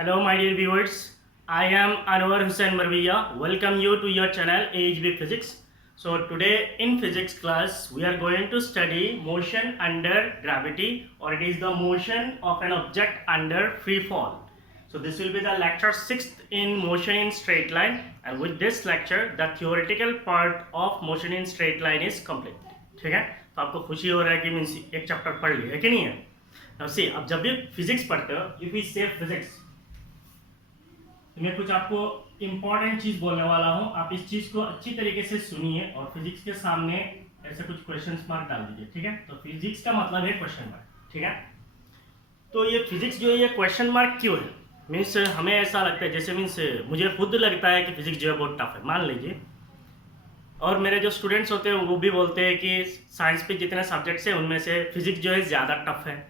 Hello, my dear viewers. I am Anwar Hussain Marviya. Welcome you to your channel AHB Physics. So today in physics class we are going to study motion under gravity, or it is the motion of an object under free fall. So this will be the lecture 6th in motion in straight line, and with this lecture the theoretical part of motion in straight line is complete. ठीक है, तो आपको खुशी हो रहा है कि means एक चैप्टर पढ़ लिया है कि नहीं है. Now see, अब जब भी फिजिक्स पढ़ते हो, if we say physics, मैं कुछ आपको इंपॉर्टेंट चीज बोलने वाला हूं. आप इस चीज को अच्छी तरीके से सुनिए और फिजिक्स के सामने ऐसे कुछ क्वेश्चन मार्क डाल दीजिए. ठीक है, तो फिजिक्स का मतलब है क्वेश्चन मार्क. ठीक है, तो ये फिजिक्स जो है ये क्वेश्चन मार्क क्यों है? मीन्स हमें ऐसा लगता है, जैसे मीन्स मुझे खुद लगता है कि फिजिक्स जो है बहुत टफ है, मान लीजिए, और मेरे जो स्टूडेंट्स होते हैं वो भी बोलते हैं कि साइंस पे जितने सब्जेक्ट्स हैं उनमें से फिजिक्स जो है ज़्यादा टफ है.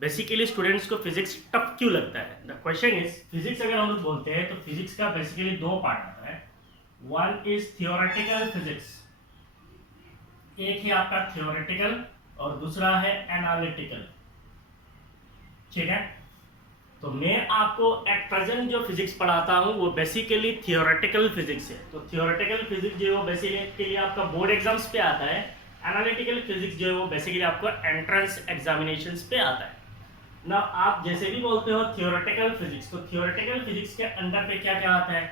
बेसिकली स्टूडेंट्स को फिजिक्स टफ क्यों लगता है? द क्वेश्चन इज, फिजिक्स अगर हम लोग बोलते हैं तो फिजिक्स का बेसिकली दो पार्ट आता है. वन इज थियोरेटिकल फिजिक्स, एक है आपका थियोरेटिकल और दूसरा है एनालिटिकल. ठीक है, तो मैं आपको एट प्रेजेंट जो फिजिक्स पढ़ाता हूं वो बेसिकली थियोरेटिकल फिजिक्स है. तो थियोरेटिकल फिजिक्स जो है वो बेसिकली आपका बोर्ड एग्जाम्स पे आता है. एनालिटिकल फिजिक्स जो है वो बेसिकली आपको एंट्रेंस एग्जामिनेशंस पे आता है ना. आप जैसे भी बोलते हो थियोरेटिकल फिजिक्स, तो थियोरेटिकल फिजिक्स के अंदर पे क्या क्या आता है?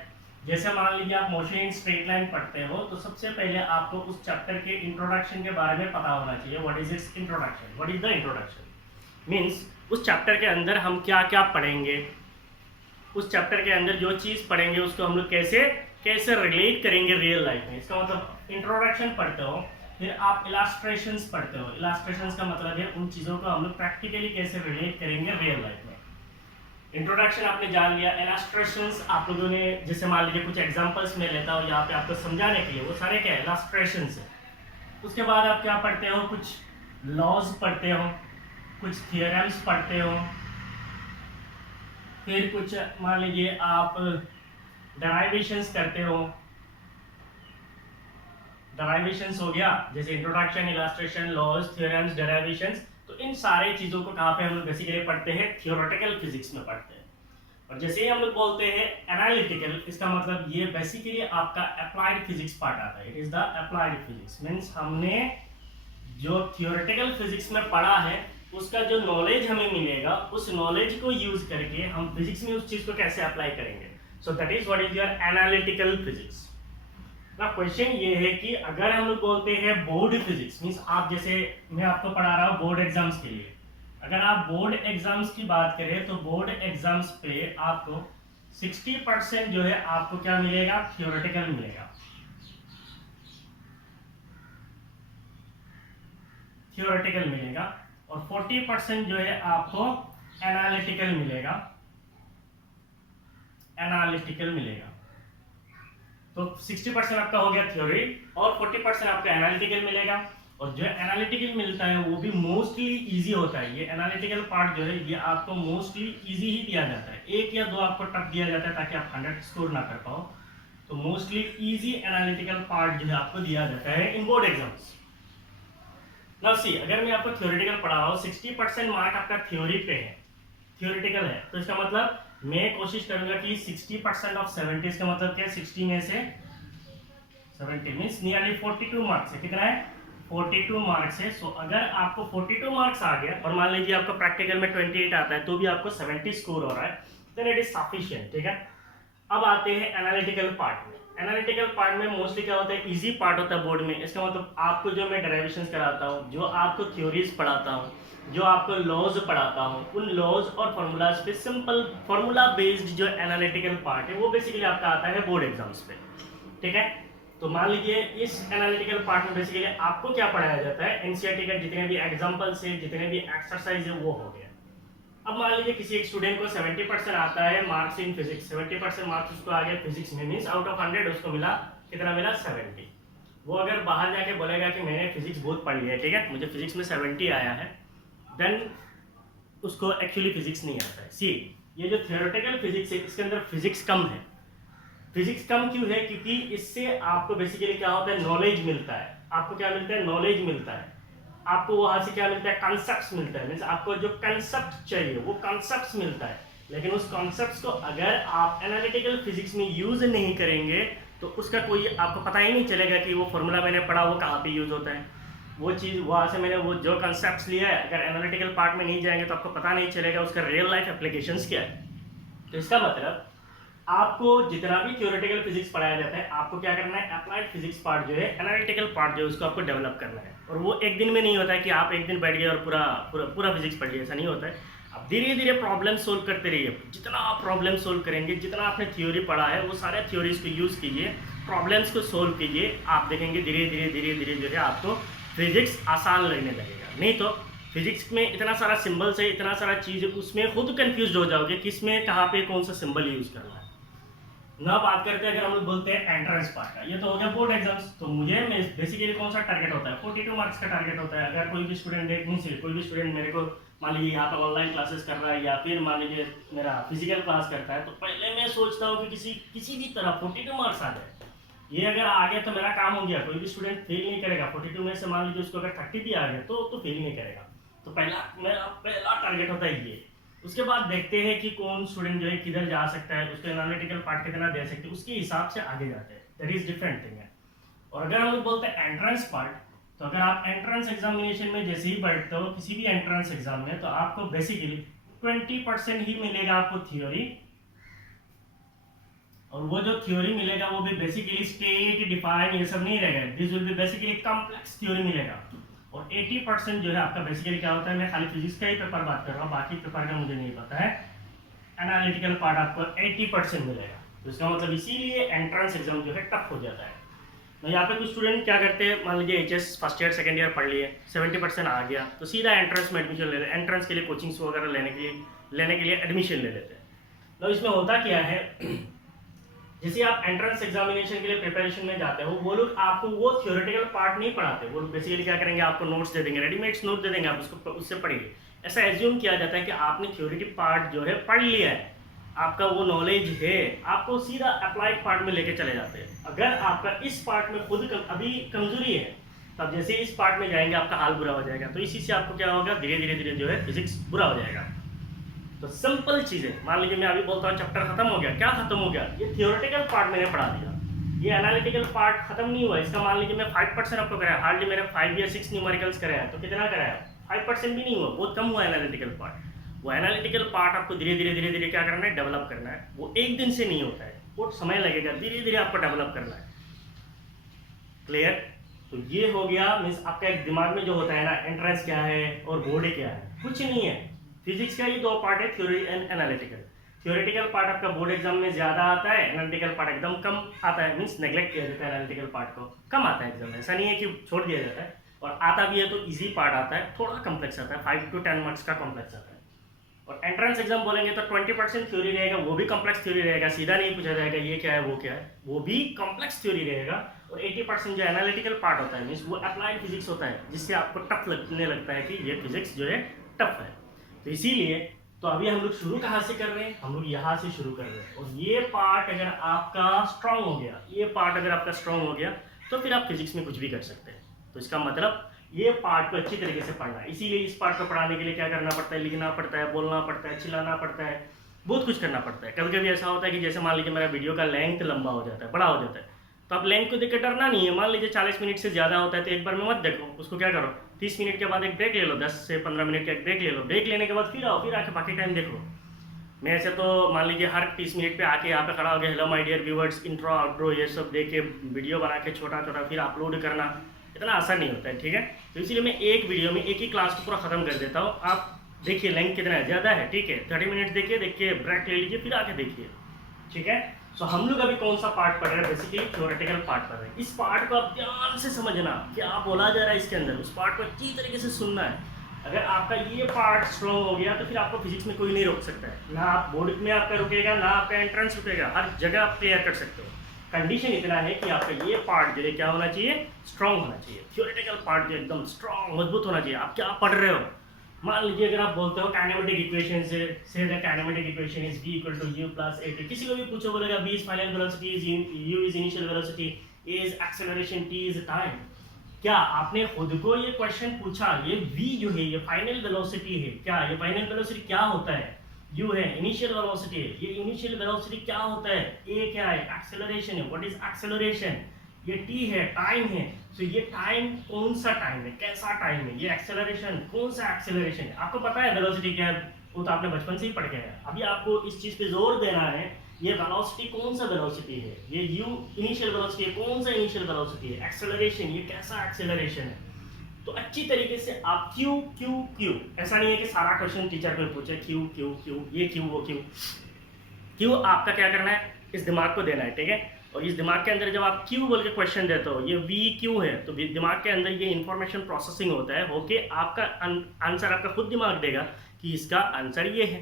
जैसे मान लीजिए आप मोशन इन स्ट्रेट लाइन पढ़ते हो, तो सबसे पहले आपको उस चैप्टर के इंट्रोडक्शन के बारे में पता होना चाहिए. What is it's introduction? What is the introduction? Means उस चैप्टर के अंदर हम क्या क्या पढ़ेंगे, उस चैप्टर के अंदर जो चीज़ पढ़ेंगे उसको हम लोग कैसे कैसे रिलेट करेंगे रियल लाइफ में. इसका मतलब इंट्रोडक्शन पढ़ते हो, फिर आप इलास्ट्रेशंस पढ़ते हो. इलास्ट्रेशंस का मतलब है उन चीज़ों को हम लोग प्रैक्टिकली कैसे रिलेट करेंगे रियल लाइफ में. इंट्रोडक्शन आपने जान लिया. इलास्ट्रेशंस आप लोगों ने, जैसे मान लीजिए कुछ एग्जांपल्स में लेता हूँ यहाँ पे आपको समझाने के लिए, वो सारे क्या है? इलास्ट्रेशंस है. उसके बाद आप क्या पढ़ते हो? कुछ लॉज पढ़ते हो, कुछ थियरम्स पढ़ते हो, फिर कुछ मान लीजिए आप डेराइवेशंस करते हो. डेराइवेशंस हो गया, जैसे इंट्रोडक्शन, इलास्ट्रेशन, लॉज, थ्योरम्स, डेराइवेशंस. तो इन सारे चीज़ों को कहाँ पे हम लोग बेसिकली पढ़ते हैं? थियोरेटिकल फिजिक्स में पढ़ते हैं. और जैसे ही हम लोग बोलते हैं एनालिटिकल, इसका मतलब ये बेसिकली आपका अप्लाइड फिजिक्स पार्ट आता है. It is the applied physics. Means हमने जो थियोरेटिकल फिजिक्स में पढ़ा है उसका जो नॉलेज हमें मिलेगा, उस नॉलेज को यूज करके हम फिजिक्स में उस चीज़ को कैसे अप्लाई करेंगे. So that is what is your analytical physics. ना क्वेश्चन ये है कि अगर हम लोग बोलते हैं बोर्ड फिजिक्स, मीन्स आप, जैसे मैं आपको पढ़ा रहा हूँ बोर्ड एग्जाम्स के लिए, अगर आप बोर्ड एग्जाम्स की बात करें तो बोर्ड एग्जाम्स पे आपको 60% जो है आपको क्या मिलेगा? थियोरेटिकल मिलेगा. थियोरेटिकल मिलेगा. और 40% जो है आपको एनालिटिकल मिलेगा. एनालिटिकल मिलेगा. तो 60% आपका हो गया थ्योरी और 40% आपका एनालिटिकल मिलेगा. और जो एनालिटिकल मिलता है वो भी मोस्टली इजी होता है. ये एनालिटिकल पार्ट जो है ये आपको मोस्टली इजी ही दिया जाता है. एक या दो आपको टफ दिया जाता है ताकि आप 100 स्कोर ना कर पाओ. तो मोस्टली इजी एनालिटिकल पार्ट जो है आपको दिया जाता है इन बोर्ड एग्जाम्स. नाउ सी, अगर मैं आपको थ्योरेटिकल पढ़ा रहा हूँ, 60% मार्क आपका थ्योरी पे है, थ्योरेटिकल है, तो इसका मतलब मैं कोशिश करूंगा कि 60% ऑफ 70, इसका मतलब क्या है? 60 में से 70 मीन्स नियरली 42 मार्क्स है. कितना है? 42 मार्क्स है. सो अगर आपको 42 मार्क्स आ गया और मान लीजिए आपको प्रैक्टिकल में 28 आता है तो भी आपको 70 स्कोर हो रहा है, देन इट इज सफिशिएंट. ठीक है, अब आते हैं एनालिटिकल पार्ट में. एनालिटिकल पार्ट में मोस्टली क्या होता है? इजी पार्ट होता है बोर्ड में. इसका मतलब आपको जो मैं डेरिवेशंस कराता हूँ, जो आपको थ्योरीज पढ़ाता हूँ, जो आपको लॉज पढ़ाता हूँ, उन लॉज और फार्मूलाज पे सिंपल फार्मूला बेस्ड जो एनालिटिकल पार्ट है वो बेसिकली आपका आता है बोर्ड एग्जाम्स पे. ठीक है, तो मान लीजिए इस एनालिटिकल पार्ट में बेसिकली आपको क्या पढ़ाया जाता है? एनसीईआरटी का जितने भी एग्जाम्पल्स है, जितने भी एक्सरसाइज है वो हो गया. अब मान लीजिए किसी एक स्टूडेंट को 70% आता है मार्क्स इन फिजिक्स, 70% मार्क्स उसको आ गया फिजिक्स में, मीन्स आउट ऑफ 100 उसको मिला कितना? मिला 70. वो अगर बाहर जाके बोलेगा कि मैंने फिजिक्स बहुत पढ़ लिया है, ठीक है, मुझे फिजिक्स में 70 आया है, देन उसको एक्चुअली फिजिक्स नहीं आता है. सी, ये जो थियोरेटिकल फिजिक्स है इसके अंदर फिजिक्स कम है. फिजिक्स कम क्यों है? क्योंकि इससे आपको बेसिकली क्या होता है? नॉलेज मिलता है. आपको क्या मिलता है? नॉलेज मिलता है. आपको वहां से क्या मिलता है? कंसेप्ट मिलता है. मीन्स आपको जो कंसेप्ट चाहिए वो कंसेप्ट मिलता है. लेकिन उस कॉन्सेप्ट्स को अगर आप एनालिटिकल फिजिक्स में यूज नहीं करेंगे तो उसका कोई आपको पता ही नहीं चलेगा कि वो फॉर्मूला मैंने पढ़ा वो कहाँ पे यूज होता है, वो चीज़ वहाँ से मैंने वो जो कॉन्सेप्ट्स लिया है अगर एनालिटिकल पार्ट में नहीं जाएंगे तो आपको पता नहीं चलेगा उसका रियल लाइफ एप्लीकेशंस क्या है। तो इसका मतलब आपको जितना भी थ्योरेटिकल फिजिक्स पढ़ाया जाता है आपको क्या करना है, अप्लाइड फिजिक्स पार्ट जो है, एनालिटिकल पार्ट जो है उसको आपको डेवलप करना है। और वो एक दिन में नहीं होता है कि आप एक दिन बैठ गए और पूरा पूरा पूरा फिजिक्स पढ़ लिया, ऐसा नहीं होता है। आप धीरे धीरे प्रॉब्लम सोल्व करते रहिए। जितना आप प्रॉब्लम सोल्व करेंगे, जितना आपने थ्योरी पढ़ा है वो सारे थ्योरीज को यूज़ कीजिए, प्रॉब्लम्स को सोल्व कीजिए, आप देखेंगे धीरे धीरे धीरे धीरे जो है आपको फिजिक्स आसान लगने लगेगा। नहीं तो फिजिक्स में इतना सारा सिंबल्स है, इतना सारा चीज़, उसमें खुद कंफ्यूज हो जाओगे किस में कहाँ पे कौन सा सिंबल यूज़ करना है ना। बात करते हैं अगर हम लोग बोलते हैं एंट्रेंस पार्ट का, ये तो हो गया बोर्ड एग्जाम्स। तो मुझे बेसिकली कौन सा टारगेट होता है, 42 मार्क्स का टारगेट होता है। अगर कोई भी स्टूडेंट देखने से कोई भी स्टूडेंट मेरे को मान लीजिए यहाँ पर ऑनलाइन क्लासेस कर रहा है या फिर मान लीजिए मेरा फिजिकल क्लास करता है, तो पहले मैं सोचता हूँ कि किसी भी तरह 42 मार्क्स आ जाए। ये अगर आ गया तो मेरा काम हो गया, कोई भी स्टूडेंट फेल नहीं करेगा। 42 में से मान लीजिए उसको अगर 30 भी आ गया तो फेल नहीं करेगा। तो मेरा पहला टारगेट होता है ये। उसके बाद देखते हैं कि कौन स्टूडेंट जो है किधर जा सकता है, उसको एनालिटिकल पार्ट कितना दे सकते हैं, उसके हिसाब से आगे जाते हैं। दैट इज डिफरेंट थिंग है। और अगर हम लोग बोलते हैं एंट्रेंस पार्ट, तो अगर आप एंट्रेंस एग्जामिनेशन में जैसे ही बैठते हो किसी भी एंट्रेंस एग्जाम में, तो आपको बेसिकली 20% ही मिलेगा आपको थ्योरी। और वो जो थ्योरी मिलेगा वो भी बेसिकली स्टेट डिफाइन ये सब नहीं रहेगा, this will be basically complex theory मिलेगा। और 80% जो है आपका बेसिकली क्या होता है, मैं खाली फिजिक्स का ही पेपर बात कर रहा हूँ, बाकी पेपर का मुझे नहीं पता है। एनालिटिकल पार्ट आपको 80% मिलेगा। तो इसका मतलब इसीलिए एंट्रेंस एग्जाम जो है टफ हो जाता है। तो यहाँ पे कुछ स्टूडेंट क्या करते हैं, मान लीजिए HS first year second year पढ़ लिए, 70% आ गया तो सीधा एंट्रेंस में एडमिशन ले लेते, एंट्रेंस के लिए कोचिंग्स वगैरह लेने के लिए एडमिशन ले लेते हैं। तो इसमें होता क्या है, जैसे आप एंट्रेंस एग्जामिनेशन के लिए प्रिपरेशन में जाते हो, वो लोग आपको वो थ्योरेटिकल पार्ट नहीं पढ़ाते। वो लोग बेसिकली क्या करेंगे, आपको नोट्स दे देंगे, रेडीमेड्स नोट दे देंगे, आप उससे पढ़िए। ऐसा एज्यूम किया जाता है कि आपने थ्योरेटिकल पार्ट जो है पढ़ लिया है, आपका वो नॉलेज है, आपको सीधा अप्लाइड पार्ट में लेके चले जाते हैं। अगर आपका इस पार्ट में खुद अभी कमजोरी है, तब जैसे इस पार्ट में जाएंगे आपका हाल बुरा हो जाएगा। तो इसी से आपको क्या होगा, धीरे धीरे धीरे जो है फिजिक्स बुरा हो जाएगा। तो सिंपल चीजें, मान लीजिए मैं अभी बोलता हूँ चैप्टर खत्म हो गया, क्या खत्म हो गया, ये थियोरेटिकल पार्ट मैंने पढ़ा दिया, ये एनालिटिकल पार्ट खत्म नहीं हुआ। इसका मान लीजिए मैं 5% आपको कराया, हार्डली मैंने 5 या 6 न्यूमेरिकल्स कराया, तो कितना कराया, 5% भी नहीं हुआ, बहुत कम हुआ एनालिटिकल पार्ट। वो एनालिटिकल पार्ट आपको धीरे धीरे क्या करना है, डेवलप करना है। वो एक दिन से नहीं होता है, बहुत समय लगेगा, धीरे धीरे आपको डेवलप करना है। क्लियर? तो ये हो गया, मीन्स आपका एक दिमाग में जो होता है ना, एंट्रेंस क्या है और बोर्ड क्या है, कुछ नहीं है। फिजिक्स का ये दो पार्ट है, theory and analytical. Theoretical part आपका बोर्ड एग्जाम में ज्यादा आता है, एनालिटिकल पार्ट एकदम कम आता है, मीन्स नेग्लेक्ट किया जाता है। एनालिटिकल पार्ट को कम आता है एग्जाम में, ऐसा नहीं है कि छोड़ दिया जाता है, और आता भी है तो इजी पार्ट आता है, थोड़ा कॉम्प्लेक्स आता है, 5 to 10 मार्क्स का कॉम्प्लेक्स आता है। और एंट्रेंस एग्जाम बोलेंगे तो 20% थ्योरी रहेगा, वो भी कॉम्प्लेक्स थ्योरी रहेगा, सीधा नहीं पूछा जाएगा ये क्या है वो क्या है, वो भी कॉम्प्लेक्स थ्योरी रहेगा। और 80% जो एनालिटिकल पार्ट होता है, मीन्स वो अप्लाइड फिजिक्स होता है, जिससे आपको टफ लगने लगता है कि ये फिजिक्स जो है टफ है। तो इसीलिए तो अभी हम लोग शुरू कहाँ से कर रहे हैं, हम लोग यहाँ से शुरू कर रहे हैं। और ये पार्ट अगर आपका स्ट्रांग हो गया, ये पार्ट अगर आपका स्ट्रांग हो गया, तो फिर आप फिजिक्स में कुछ भी कर सकते हैं। तो इसका मतलब ये पार्ट को अच्छी तरीके से पढ़ना है। इसीलिए इस पार्ट को पढ़ाने के लिए क्या करना पड़ता है, लिखना पड़ता है, बोलना पड़ता है, चिल्लाना पड़ता है, बहुत कुछ करना पड़ता है। कभी कभी ऐसा होता है कि जैसे मान लीजिए मेरा वीडियो का लेंथ लंबा हो जाता है, बड़ा हो जाता है, तो आप लेंथ को देख के डरना नहीं है। मान लीजिए 40 मिनट से ज़्यादा होता है तो एक बार में मत देखो, उसको क्या करो, 30 मिनट के बाद एक ब्रेक ले लो, 10 से 15 मिनट का एक ब्रेक ले लो, ब्रेक लेने के बाद फिर आओ, फिर आके बाकी टाइम देखो। मैं ऐसे तो मान लीजिए हर 30 मिनट पे आके यहाँ पे खड़ा हो गया, hello my dear viewers, intro outro ये सब देख के वीडियो बना के छोटा छोटा फिर अपलोड करना इतना आसान नहीं होता है, ठीक है। तो इसीलिए मैं एक वीडियो में एक ही क्लास को पूरा खत्म कर देता हूँ। आप देखिए लेंथ कितना है, ज़्यादा है, ठीक है, 30 मिनट देखिए, देख के ब्रेक ले लीजिए, फिर आके देखिए, ठीक है। सो हम लोग अभी कौन सा पार्ट पढ़ रहे हैं, बेसिकली थ्योरेटिकल पार्ट पढ़ रहे हैं। इस पार्ट को आप ध्यान से समझना, क्या बोला जा रहा है इसके अंदर, उस पार्ट को अच्छी तरीके से सुनना है। अगर आपका ये पार्ट स्ट्रॉन्ग हो गया तो फिर आपको फिजिक्स में कोई नहीं रोक सकता है, ना आप बोर्ड में आपका रुकेगा, ना आपका एंट्रेंस रुकेगा, हर जगह आप क्लियर कर सकते हो। कंडीशन इतना है कि आपका ये पार्ट जो है क्या होना चाहिए, स्ट्रॉन्ग होना चाहिए। थ्योरेटिकल पार्ट जो एकदम स्ट्रॉन्ग मजबूत होना चाहिए। आप क्या पढ़ रहे हो, मान लीजिए अगर आप बोलते हो kinematic equation say the kinematic equation is v equal to u plus at, किसी को भी पूछो बोलेगा v is final velocity, u is initial velocity, a is acceleration, t is time. क्या आपने खुद को ये क्वेश्चन पूछा, ये v जो है ये फाइनल वेलोसिटी है क्या, ये फाइनल वेलोसिटी क्या होता है, यू है, इनिशियल वेलोसिटी है। ये इनिशियल वेलोसिटी क्या होता है, ए क्या है, एक्सेलरेशन है। व्हाट इज एक्सेलरेशन, ये टी है, टाइम है। सो ये टाइम कौन सा टाइम है, कैसा टाइम है, ये एक्सेलरेशन कौन सा एक्सेलरेशन है। आपको पता है वेलोसिटी क्या है, वो तो आपने बचपन से ही पढ़ के आया। अभी आपको इस चीज पे जोर देना है, ये वेलोसिटी कौन सा वेलोसिटी है, ये यू इनिशियल वेलोसिटी है, कौन सा इनिशियल वेलोसिटी है, एक्सेलरेशन ये कैसा एक्सेलरेशन है। तो अच्छी तरीके से आप क्यू क्यू क्यू, ऐसा नहीं है कि सारा क्वेश्चन टीचर पे पूछे क्यू क्यू क्यू, ये क्यू वो क्यू। क्यू आपका क्या करना है, इस दिमाग को देना है, ठीक है। और इस दिमाग के अंदर जब आप क्यू बोल के क्वेश्चन देते हो, ये वी क्यू है, तो दिमाग के अंदर ये इंफॉर्मेशन प्रोसेसिंग होता है, होके आपका आंसर आपका खुद दिमाग देगा कि इसका आंसर ये है।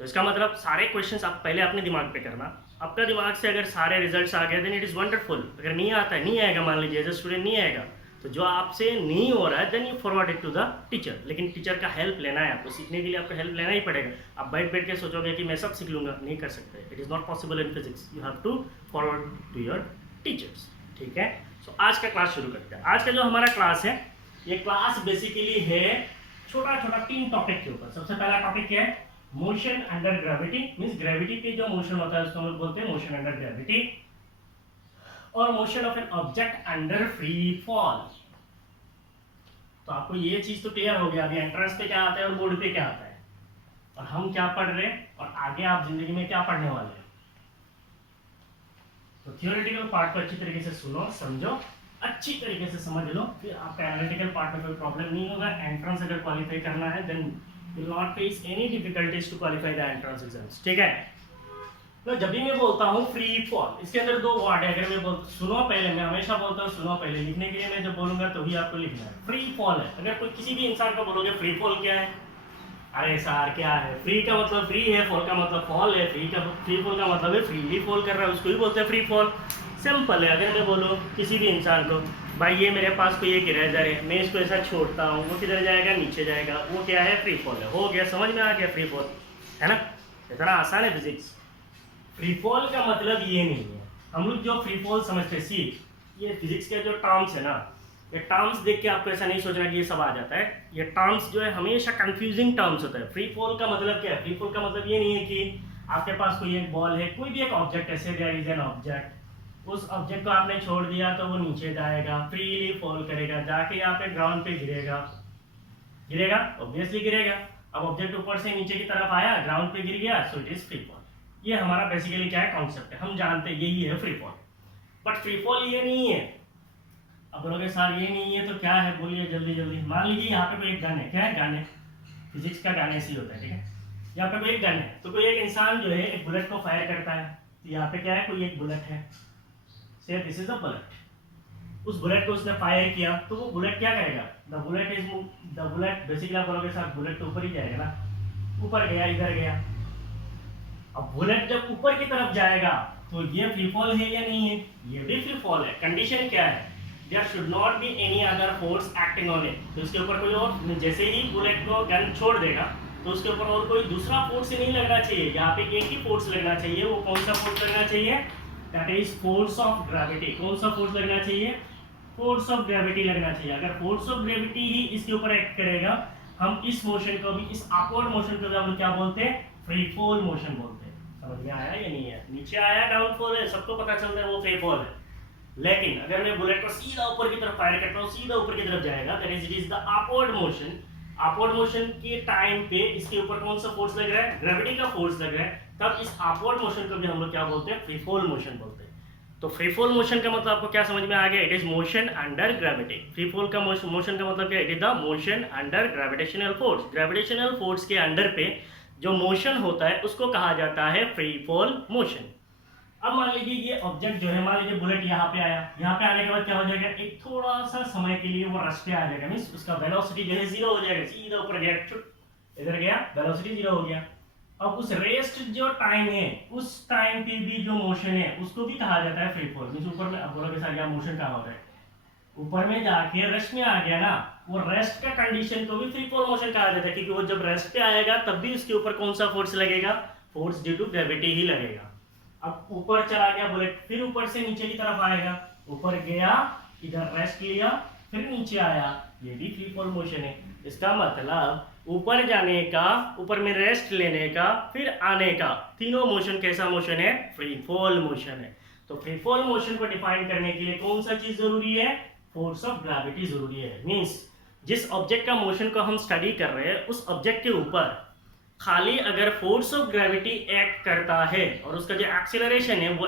तो इसका मतलब सारे क्वेश्चंस आप पहले अपने दिमाग पे करना। आपका दिमाग से अगर सारे रिजल्ट्स आ गए देन इट इज़ वंडरफुल। अगर नहीं आता है, नहीं आएगा, मान लीजिए एज ए स्टूडेंट नहीं आएगा, तो जो आपसे नहीं हो रहा है then you forward it to the teacher. लेकिन टीचर का हेल्प लेना है आपको, सीखने के लिए आपको हेल्प लेना ही पड़ेगा। आप बैठ बैठ के सोचोगे कि मैं सब सीख लूँगा, नहीं कर सकते। It is not possible in physics, you have to forward to your teachers, ठीक है। सो आज का क्लास शुरू करते हैं। आज का जो हमारा क्लास है, ये क्लास बेसिकली है छोटा छोटा 3 टॉपिक के ऊपर। सबसे पहला टॉपिक क्या है, motion under gravity, means gravity पे जो मोशन होता है उसको हम लोग बोलते हैं मोशन अंडर ग्रेविटी, और motion of an object under free fall. तो आपको ये चीज तो क्लियर हो गया, अभी एंट्रेंस पे क्या आता है और बोर्ड पे क्या आता है, और हम क्या पढ़ रहे हैं, और आगे आप जिंदगी में क्या पढ़ने वाले हैं। तो थियोरेटिकल पार्ट को अच्छी तरीके से सुनो, समझो, अच्छी तरीके से समझ लो, फिर आपका एनालिटिकल पार्ट में कोई प्रॉब्लम नहीं होगा। एंट्रेंस अगर क्वालिफाई करना है then will not face any difficulties to qualify the entrance exams, ठीक है। तो जब भी मैं बोलता हूँ फ्री फॉल, इसके अंदर 2 वर्ड है। अगर मैं सुनो पहले, मैं हमेशा बोलता हूँ सुनो पहले, लिखने के लिए मैं जब बोलूंगा तो भी आपको लिखना है। फ्री फॉल है, अगर कोई किसी भी इंसान को बोलोगे फ्री फॉल क्या है, अरे सर क्या है, फ्री का मतलब फ्री है, फॉल का मतलब फॉल है। फ्री फॉल का मतलब है फ्रीली फॉल कर रहा है, उसको ही बोलते हैं फ्री फॉल। सिंपल है। अगर मैं बोलूँ किसी भी इंसान को, भाई ये मेरे पास कोई एक इरेजर है, मैं इसको ऐसा छोड़ता हूँ, वो किधर जाएगा, नीचे जाएगा, वो क्या है, फ्री फॉल है। हो गया, समझ में आ गया फ्री फॉल, है ना। इतना आसान है फिजिक्स। फ्री फॉल का मतलब ये नहीं है, हम लोग जो फ्री फॉल समझते हैं, ये फिजिक्स के जो टर्म्स है ना, ये टर्म्स देख के आपको ऐसा नहीं सोचना कि ये सब आ जाता है। ये टर्म्स जो है हमेशा कंफ्यूजिंग टर्म्स होता है। फ्री फॉल का मतलब क्या है, फ्री फॉल का मतलब ये नहीं है कि आपके पास कोई एक बॉल है, कोई भी एक ऑब्जेक्ट है, से देयर इज एन ऑब्जेक्ट, उस ऑब्जेक्ट को आपने छोड़ दिया तो वो नीचे जाएगा, फ्रीली फॉल करेगा, जाके यहाँ पे ग्राउंड पे गिरेगा, गिरेगा ऑब्वियसली गिरेगा। अब ऑब्जेक्ट ऊपर से नीचे की तरफ आया, ग्राउंड पे गिर गया, सो इट इज फ्री फॉल। ये हमारा बेसिकली क्या है, कॉन्सेप्ट है, हम जानते हैं यही है free fall. But free fall ये नहीं है। अब बोलोगे सर ये नहीं है तो क्या है, बोलिए जल्दी जल्दी। मान लीजिए यहाँ पे कोई एक गन है, क्या है, गन है, फिजिक्स का गन ऐसे ही होता है, ठीक है। यहाँ पे कोई एक गन है, तो कोई एक इंसान जो है एक बुलेट को फायर करता है, तो यहाँ पे क्या है, कोई एक बुलेट है, से दिस इज अ बुलेट। उस बुलेट को उसने फायर किया, तो वो बुलेट क्या करेगा, द बुलेट बेसिकली आप बोलोगे सर बुलेट तो ऊपर ही जाएगा ना, ऊपर गया, इधर गया। अब बुलेट जब ऊपर की तरफ जाएगा तो ये फ्री फॉल है या नहीं है, ये भी फ्री फॉल है। कंडीशन क्या है, there should not be any other force acting on it. तो इसके ऊपर कोई और, जैसे ही बुलेट को गन छोड़ देगा तो उसके ऊपर और कोई दूसरा फोर्स नहीं लगना चाहिए, यहाँ पे एक ही फोर्स लगना चाहिए। वो कौन सा फोर्स लगना चाहिए, that is force of gravity. कौन सा फोर्स लगना चाहिए, फोर्स ऑफ ग्रेविटी लगना चाहिए। अगर फोर्स ऑफ ग्रेविटी ही इसके ऊपर एक्ट करेगा, हम इस मोशन को भी, इस अपवर्ड मोशन को भी हम क्या बोलते हैं, फ्री फॉल मोशन बोलते हैं। समझ में आया या नहीं है, नीचे आया डाउनफॉल है, सबको पता चलता है वो फ्री फॉल है। लेकिन अगर मैं बुलेट को सीधा ऊपर की तरफ फायर करता हूँ, सीधा ऊपर की तरफ जाएगा, that is it is the upward motion. Upward motion के टाइम पे इसके ऊपर कौन सा फोर्स लग रहा है, ग्रेविटी का फोर्स लग रहा है, तब इस अपवर्ड मोशन को भी हम लोग क्या बोलते हैं, फ्री फॉल मोशन बोलते हैं। तो फ्री फॉल मोशन का मतलब आपको क्या समझ में आ गया, it is motion under gravity. Free fall का मोशन का मतलब क्या, it is the motion under gravitational force. Gravitational force के अंडर पे जो मोशन होता है उसको कहा जाता है फ्री फॉल मोशन। अब मान लीजिए ये ऑब्जेक्ट जो है, मान लीजिए बुलेट यहाँ पे आया, यहाँ पे आने के बाद क्या हो जाएगा, एक थोड़ा सा समय के लिए वो रस्ट पे आ जाएगा, मींस उसका वेलोसिटी जो है 0 हो जाएगा, सीधा ऊपर गया, इधर गया, वेलोसिटी 0 हो गया। अब उस रेस्ट जो टाइम है, उस टाइम पे भी जो मोशन है उसको भी कहा जाता है फ्री फॉल। मींस ऊपर में, अब बोलोगे सर यहाँ मोशन कहाँ हो रहा है, ऊपर में जाके रेस्ट में आ गया ना, वो रेस्ट का कंडीशन को भी फ्री फॉल मोशन कहा जाता है, क्योंकि वो जब रेस्ट पे आएगा तब भी उसके ऊपर कौन सा फोर्स लगेगा, फोर्स ड्यू टू ग्रेविटी ही लगेगा। अब ऊपर चला गया बुलेट, फिर ऊपर से नीचे की तरफ आएगा, ऊपर गया, इधर रेस्ट लिया, फिर नीचे आया, ये भी फ्री फॉल मोशन है। इसका मतलब ऊपर जाने का, ऊपर में रेस्ट लेने का, फिर आने का, तीनों मोशन कैसा मोशन है? फ्री फॉल मोशन है। तो फ्री फॉल मोशन को डिफाइन करने के लिए कौन सा चीज जरूरी है? फोर्स ऑफ ग्रेविटी जरूरी है। मींस जिस ऑब्जेक्ट का मोशन को हम स्टडी कर रहे हैं उस ऑब्जेक्ट के ऊपर खाली अगर फोर्स ऑफ ग्रेविटी एक्ट करता है और उसका जो एक्सेलरेशन है वो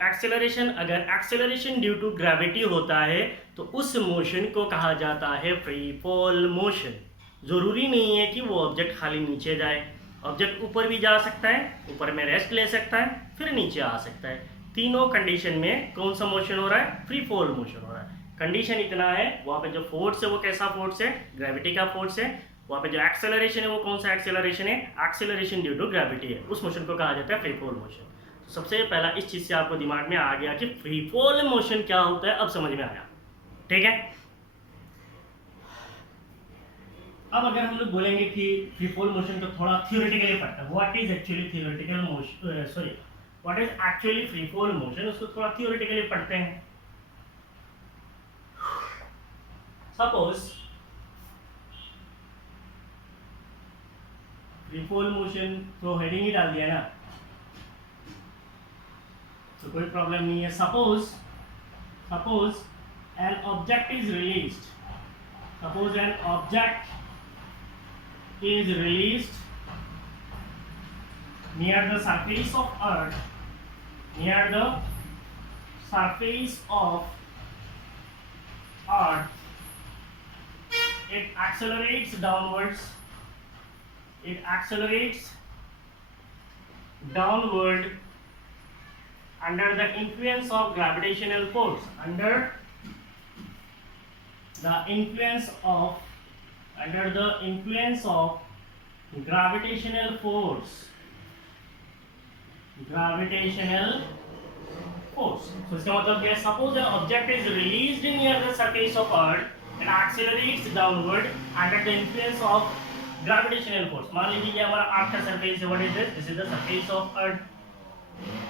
एक्सेलरेशन अगर एक्सेलरेशन ड्यू टू ग्रेविटी होता है तो उस मोशन को कहा जाता है फ्री फॉल मोशन। जरूरी नहीं है कि वो ऑब्जेक्ट खाली नीचे जाए, ऑब्जेक्ट ऊपर भी जा सकता है, ऊपर में रेस्ट ले सकता है, फिर नीचे आ सकता है। तीनों कंडीशन में कौन सा मोशन हो रहा है? फ्री फॉल मोशन हो रहा है। कंडीशन इतना है, वहाँ पे जो फोर्स है वो कैसा फोर्स है? ग्रेविटी का फोर्स है। वहाँ पे जो एक्सेलरेशन है वो कौन सा एक्सेलरेशन है? एक्सेलरेशन ड्यू टू ग्रेविटी है। उस मोशन को कहा जाता है फ्री फॉल मोशन। तो सबसे पहला इस चीज से आपको दिमाग में आ गया कि फ्री फॉल मोशन क्या होता है, अब समझ में आया। ठीक है, अब अगर हम लोग बोलेंगे कि फ्री फॉल मोशन को थोड़ा थियोरेटिकली पढ़ते हैं, what is actually theoretical motion, what is actually free fall motion, उसको थोड़ा थियोरेटिकली पढ़ते हैं। सपोज फ्री फॉल मोशन तो हेडिंग ही डाल दिया ना, तो कोई प्रॉब्लम नहीं है। Suppose an object is released, suppose an object is released near the surface of earth, near the surface of earth. It accelerates downwards, it accelerates downward under the influence of gravitational force, under the influence of gravitational force. So इसका मतलब क्या है? Suppose an object is released near the surface of earth and accelerates downward under the influence of gravitational force. मान लीजिए ये हमारा अर्थ का surface है। What is this? This is the surface of earth.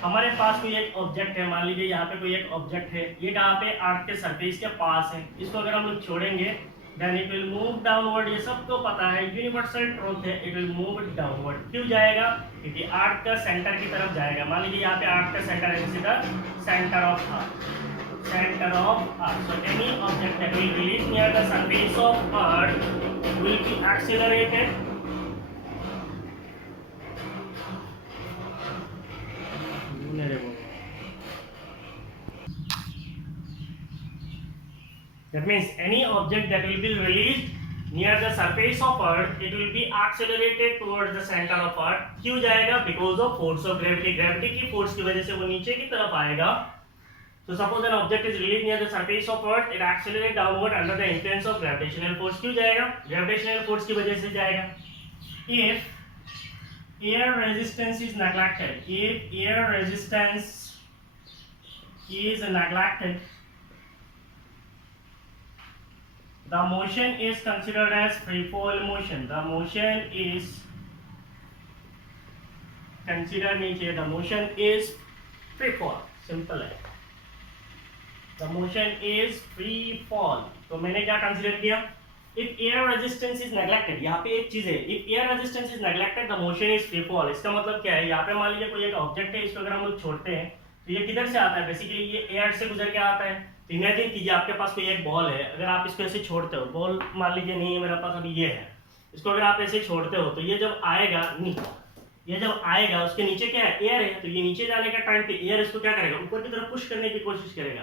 हमारे पास कोई एक ऑब्जेक्ट है, मान लीजिए यहाँ पे कोई एक ऑब्जेक्ट है, ये कहाँ पे? अर्थ के सरफेस के पास है। इसको अगर हम लोग छोड़ेंगे then it will move downward। ये सबको पता है, यूनिवर्सल ट्रूथ है, it will move downward। क्यों जाएगा? क्योंकि अर्थ का सेंटर की तरफ जाएगा। मान लीजिए यहाँ पे अर्थ का सेंटर है, सीधा centre of earth, centre of earth. So any object that will release near the surface of earth will be accelerated That means any object that will be released near the surface of earth, it will be accelerated towards the center of earth। क्यों जाएगा? Because of force of gravity। Gravity की force की वजह से वो नीचे की तरफ आएगा। So suppose an object is released near the surface of earth, it accelerates downward under the influence of gravitational force। क्यों जाएगा? Gravitational force की वजह से जाएगा। If air resistance is neglected, if air resistance is neglected, the motion is considered as free fall motion। The motion is considered नीचे, the motion is free fall। Simple है, the motion is free fall। तो मैंने क्या consider किया? If air resistance is neglected, यहाँ पे एक चीज है, if air resistance is neglected, the motion is free fall। इसका मतलब क्या है? यहाँ पे मान लीजिए कोई एक ऑब्जेक्ट है, इसको अगर हम लोग छोड़ते हैं तो ये किधर से आता है? बेसिकली ये एयर से गुजर के आता है। इमेजिन कीजिए आपके पास कोई एक बॉल है, अगर आप इसको ऐसे छोड़ते हो, बॉल मान लीजिए नहीं है मेरे पास, अभी ये है, इसको अगर आप ऐसे छोड़ते हो तो ये जब आएगा ये जब आएगा उसके नीचे क्या है? एयर है। तो ये नीचे जाने का टाइम पे एयर इसको क्या करेगा? ऊपर की तरफ पुश करने की कोशिश करेगा।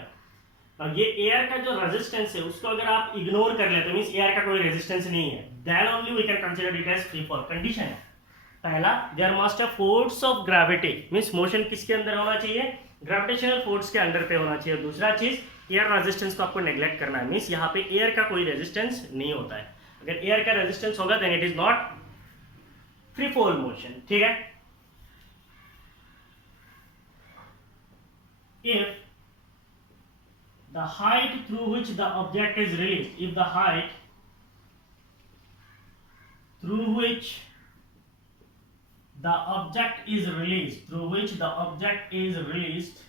अब ये एयर का जो रेजिस्टेंस है उसको अगर आप इग्नोर कर लेते हो, मींस एयर का कोई रेजिस्टेंस नहीं है, then only we can consider it as free fall. Condition है पहला, there must a force of gravity, means motion किसके अंदर होना चाहिए? ग्रेविटेशनल फोर्स के अंडर पे होना चाहिए। दूसरा चीज, एयर रेजिस्टेंस को आपको नेग्लेक्ट करना है, मींस यहाँ पे एयर का कोई रेजिस्टेंस नहीं होता है। अगर एयर का रेजिस्टेंस होगा then it is not free fall motion. ठीक है, if the height through which the object is released, if the height through which the object is released, through which the object is released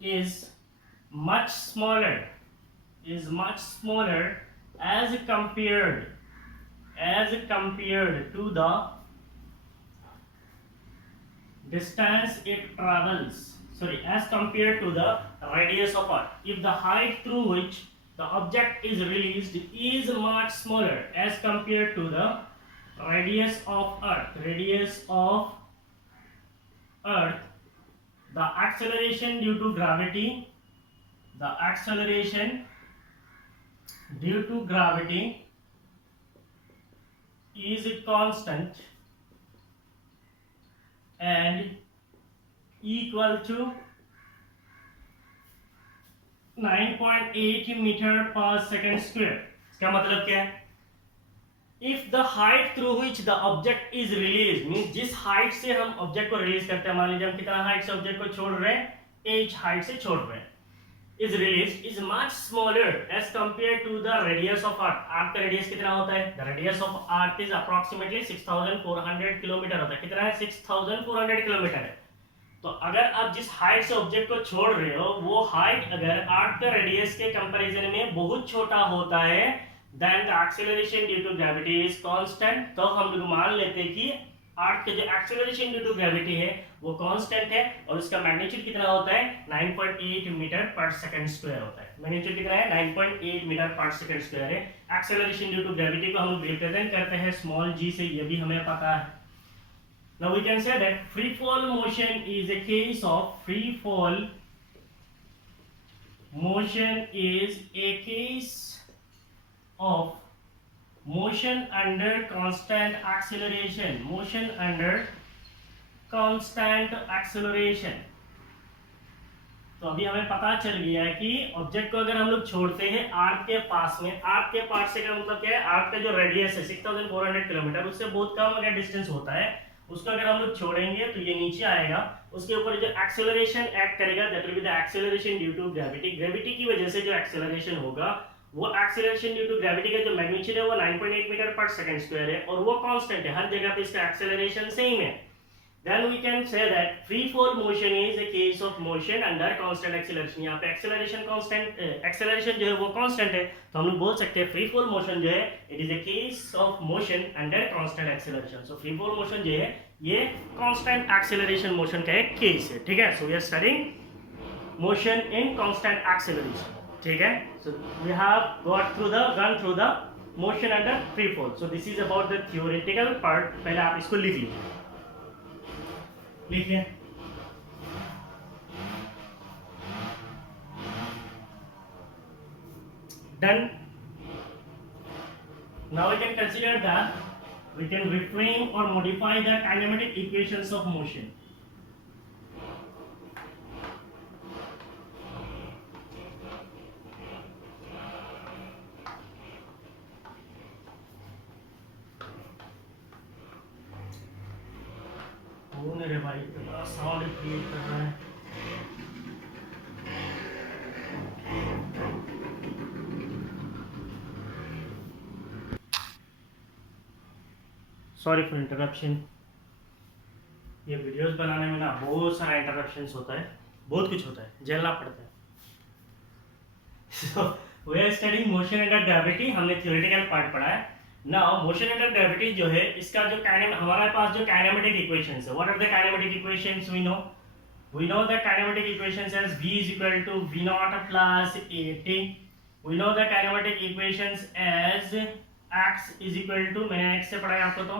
is much smaller, is much smaller as compared to the distance it travels, as compared to the radius of earth. If the height through which the object is released is much smaller as compared to the radius of earth, the acceleration due to gravity is constant and equal to 9.8 metre पर second square. इसका मतलब क्या है? If the height through which the object is release, means जिस height से हम object को release करते हैं, मान लीजिए हम कितना हाइट से ऑब्जेक्ट को छोड़ रहे हैं, h हाइट से छोड़ रहे हैं, is release is much smaller as compare to the radius of earth. Earth का रेडियस कितना होता है? The radius of earth is approximately 6400 kilometre होता है। कितना है? 6400 किलोमीटर है। तो अगर आप जिस हाइट से ऑब्जेक्ट को छोड़ रहे हो, वो हाइट अगर अर्थ के रेडियस के कंपैरिजन में बहुत छोटा होता है, then the acceleration due to gravity is constant. तो हम लोग मान लेते हैं कि अर्थ के जो एक्सेलरेशन ड्यू टू ग्रेविटी है वो कांस्टेंट है और उसका मैग्नीट्यूड कितना होता है? 9.8 मीटर पर सेकंड स्क्वायर होता है। मैग्नीट्यूड कितना है? 9.8 मीटर पर सेकंड स्क्वायर है। एक्सेलरेशन ड्यू टू ग्रेविटी को हम लोग रिप्रेजेंट करते हैं स्मॉल g से, ये भी हमें पता है। Now we can say that free fall motion is a case of motion under constant acceleration। तो अभी हमें पता चल गया है कि ऑब्जेक्ट को अगर हम लोग छोड़ते हैं अर्थ के पास में, अर्थ के पास से का मतलब क्या है? अर्थ का जो रेडियस है 6400 किलोमीटर, उससे बहुत कम अगर डिस्टेंस होता है, उसको अगर हम लोग छोड़ेंगे तो ये नीचे आएगा। उसके ऊपर जो एक्सेलरेशन एक्ट करेगा, that will be the acceleration due to gravity. Gravity की वजह से जो एक्सेलरेशन होगा, वो एक्सेलरेशन ड्यू टू ग्रेविटी का जो मैग्नीट्यूड है वो 9.8 मीटर पर सेकंड स्क्वायर है और वो कांस्टेंट है, हर जगह पे इसका एक्सेलरेशन सेम है। Then we can say that free fall motion is a case of motion under constant acceleration। यहाँ पे एक्सेलरेशन जो है वो कांस्टेंट है, तो हम लोग बोल सकते हैं फ्री फॉल मोशन जो है it is a case of motion under constant acceleration. So free fall motion जो है ये कांस्टेंट एक्सेलरेशन मोशन का एक केस है। ठीक है, so we are studying motion in constant acceleration. ठीक है, so we have gone through the motion under free fall. So this is about the theoretical part. पहले आप इसको लिख लीजिए, लिखिए। Done. Now we can consider that we can reframe or modify the kinematic equations of motion. कौन है रे भाई, इतना साउंड क्रिएट कर रहा है। Sorry for interruption. ये वीडियोस बनाने में ना बहुत सारा इंटरप्शंस होता है, बहुत कुछ होता है, झेलना पड़ता है। So we are studying motion under gravity। हमने थ्योरेटिकल पार्ट पढ़ा है। नाउ मोशन अंडर ग्रेविटी जो है, इसका जो हमारे पास जो काइनेमेटिक इक्वेशंस है, what are the kinematic equations? We know the kinematic equations as v is equal to v naught plus at। we know the kinematic equations as x is equal to, मैंने x से पढ़ा है आपको, तो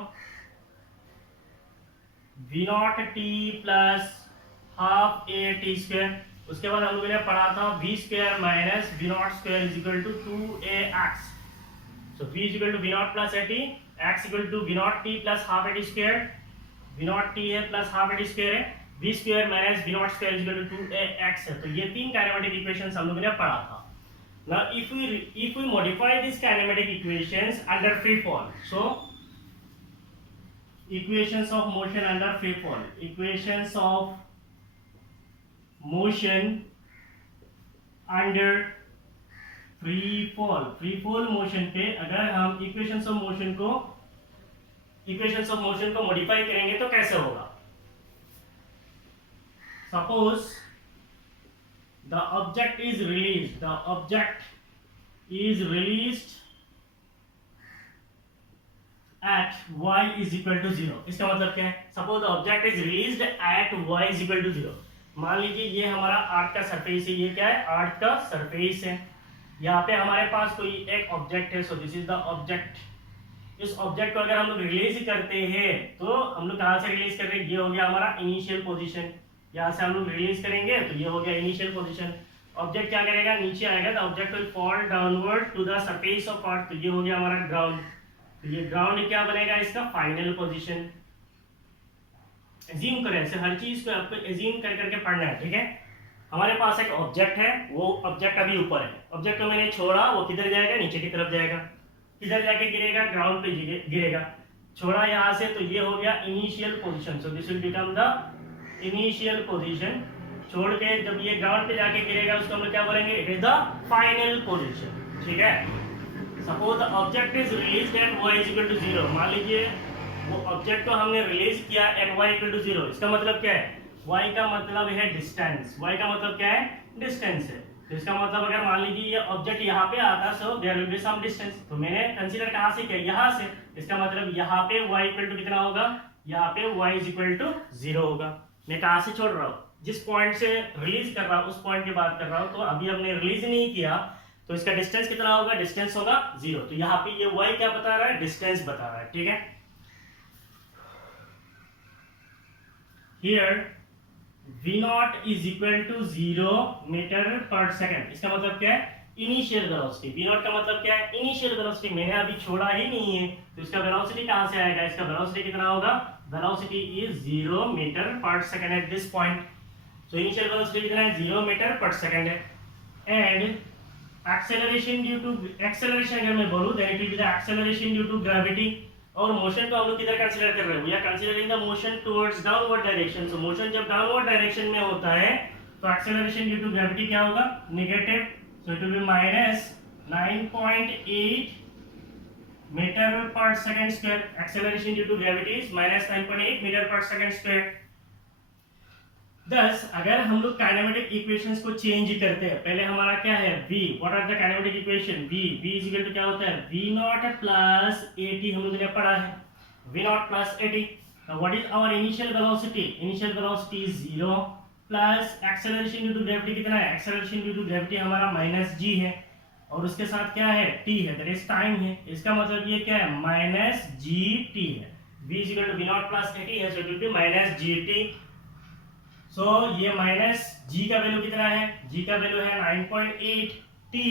v naught t plus half a t square। उसके बाद हम लोगों ने पढ़ा था v square minus v naught square is equal to 2ax। So v is equal to v naught plus at, x equal to v naught t plus half at square। v naught t है plus half at square है, v square minus v naught square is equal to 2ax है। तो ये तीन kinematic equations हम लोगों ने पढ़ा था। Now if we modify these kinematic equations under free fall, so equations of motion under free fall, equations of motion under free fall motion पे अगर हम इक्वेशंस ऑफ मोशन को मॉडिफाई करेंगे तो कैसे होगा? Suppose the object is release, the object is released at y is equal to 0। इसका मतलब क्या है? Suppose the object is released at y is equal to 0। मान लीजिए ये हमारा आर्ट का सरफेस है, ये क्या है? आर्ट का सरफेस है। यहाँ पे हमारे पास कोई एक ऑब्जेक्ट है, सो दिस इज द ऑब्जेक्ट। इस ऑब्जेक्ट को अगर हम लोग रिलीज करते हैं तो हम लोग कहाँ से रिलीज कर रहे हैं? ये हो गया हमारा इनिशियल पोजीशन। यहाँ से हम लोग रिलीज करेंगे तो ये हो गया इनिशियल पोजीशन। ऑब्जेक्ट क्या करेगा? नीचे आएगा, the object will fall downward to the surface of earth. तो ये हो गया हमारा ग्राउंड। तो ये ग्राउंड क्या बनेगा? इसका फाइनल पोजीशन। एज्यूम करें, ऐसे हर चीज को आपको एज्यूम कर करके पढ़ना है, ठीक है? हमारे पास एक ऑब्जेक्ट है, वो ऑब्जेक्ट अभी ऊपर है। ऑब्जेक्ट को मैंने छोड़ा, वो किधर जाएगा? नीचे की तरफ जाएगा। किधर जाके गिरेगा? ग्राउंड पे गिरेगा। छोड़ा यहाँ से तो ये हो गया initial position. So this will become the initial position. छोड़ के जब ये ग्राउंड पे जाके गिरेगा उसको हम लोग क्या बोलेंगे? It is the final position, ठीक है? Suppose the object is released at y is equal to 0। मान लीजिए वो ऑब्जेक्ट को हमने रिलीज किया एट y इक्वल टू 0। इसका मतलब क्या है? y का मतलब है डिस्टेंस। y का मतलब क्या है? डिस्टेंस है। तो इसका मतलब अगर मान लीजिए ये ऑब्जेक्ट यहाँ पे आता, so there will be some distance. तो मैंने कंसीडर कहाँ से किया? यहाँ से। इसका मतलब यहाँ पे y इक्वल टू कितना होगा? यहाँ पे y इज इक्वल टू 0 होगा। मैं कहाँ से छोड़ रहा हूँ? जिस पॉइंट से रिलीज कर रहा हूँ उस पॉइंट की बात कर रहा हूँ। तो अभी हमने रिलीज नहीं किया तो इसका डिस्टेंस कितना होगा? डिस्टेंस होगा 0। तो यहाँ पे ये y क्या बता रहा है? डिस्टेंस बता रहा है, ठीक है? Here v not is equal to 0 metre per second. इसका मतलब क्या है? Initial velocity. v नॉट का मतलब क्या है? Initial velocity. मैंने अभी छोड़ा ही नहीं है तो इसका वेलोसिटी कहां से आएगा? इसका वेलोसिटी कितना होगा? Velocity is 0 metre per second at this point. So initial velocity कितना है? 0 मीटर पर सेकंड है। And acceleration due to, acceleration अगर मैं बोलूं then it will be the acceleration due to gravity. और मोशन को हम लोग किधर कंसीडर कर रहे हैं? We are considering the motion towards downward direction. So motion जब डाउनवर्ड डायरेक्शन में होता है तो एक्सेलरेशन ड्यू टू ग्रेविटी क्या होगा? Negative. So it will be minus 9.8 metre per second square. Acceleration due to gravity is minus 9.8 metre per second square. thus अगर हम लोग काइनेमेटिक इक्वेशंस को चेंज करते हैं, पहले हमारा क्या है? v, what are the kinematic equation? v is equal to क्या होता है? v not plus at। हम लोगों ने पढ़ा है v not plus at। now what is our initial velocity? initial velocity is 0 plus acceleration due to gravity कितना है? एक्सेलरेशन ड्यू टू ग्रेविटी हमारा माइनस g है और उसके साथ क्या है? t है, दैट इज टाइम है। इसका मतलब ये क्या है? माइनस gt है। v is equal to v not plus at है, so it will be minus gt। So ये माइनस g का वैल्यू कितना है? g का वैल्यू है 9.8 t।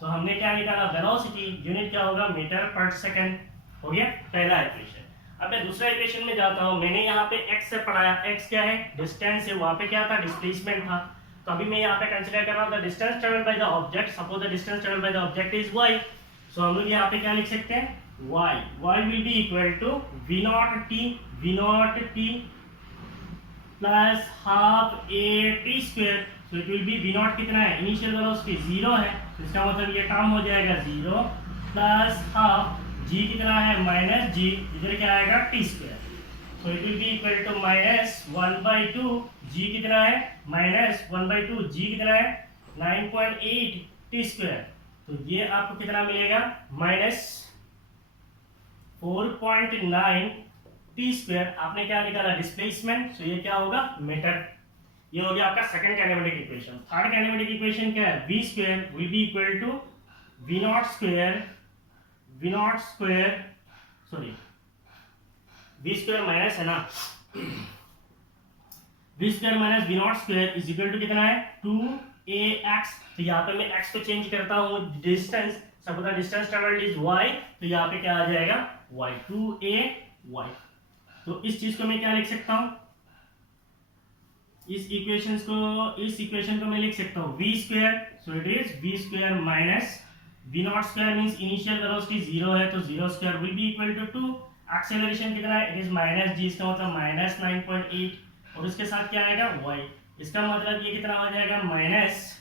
तो हमने क्या निकाला? वेलोसिटी। यूनिट क्या होगा? Metre per second. हो गया पहला इक्वेशन। अब मैं दूसरा इक्वेशन में जाता हूं। मैंने यहाँ पे x से पढ़ाया। x क्या है? डिस्टेंस है। वहां पे क्या था? डिस्प्लेसमेंट था। तो अभी मैं यहाँ पे कंसीडर कर रहा हूँ the distance travelled by the object. Suppose the distance travelled by the object is y। So हम लोग यहाँ पे क्या लिख सकते हैं? y will be equal to v not t plus half a t square. So it will be v not कितना है? इनिशियल वेलोसिटी 0 है, तो इसका मतलब ये टर्म हो जाएगा 0 प्लस हाफ g कितना है? माइनस g, इधर क्या आएगा? t square. So it will be equal to minus 1/2 g कितना है? माइनस 1/2 g कितना है? 9.8 t स्क्वायर। तो ये आपको कितना मिलेगा? Minus 4.9 T square. आपने क्या निकाला? डिस्प्लेसमेंट। सो ये क्या होगा? मीटर। ये हो गया आपका second kinematic equation. Third kinematic equation क्या है? v square will be equal to v not square sorry v square minus है ना, v square minus v not square is equal to कितना है? 2ax। तो यहाँ पे मैं x को चेंज करता हूँ distance. Suppose the distance travelled is y, तो यहाँ पे क्या आ जाएगा? y 2ay। तो इस चीज को मैं क्या लिख सकता हूं? इस इक्वेशन को मैं लिख सकता हूं v square. So it is v square minus v not square means initial velocity 0 है, तो 0 square will be equal to 2। Acceleration कितना है? इट इज माइनस g, इसका मतलब माइनस 9.8 और उसके साथ क्या आएगा? y। इसका मतलब ये कितना हो जाएगा? Minus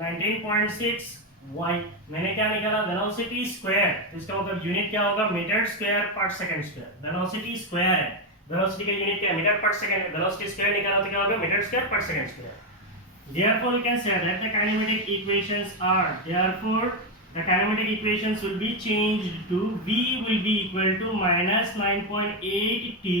19.6 y। मैंने क्या निकाला, वेलोसिटी स्क्वायर, तो इसका मतलब यूनिट क्या होगा, metre square per second square. Velocity square है, वेलोसिटी का यूनिट क्या है, मीटर पर सेकंड है, वेलोसिटी स्क्वायर निकाला तो क्या होगा, metre square per second square. Therefore, we can say that the kinematic equations are, therefore, the kinematic equations will be changed to V will be equal to minus 9.8 t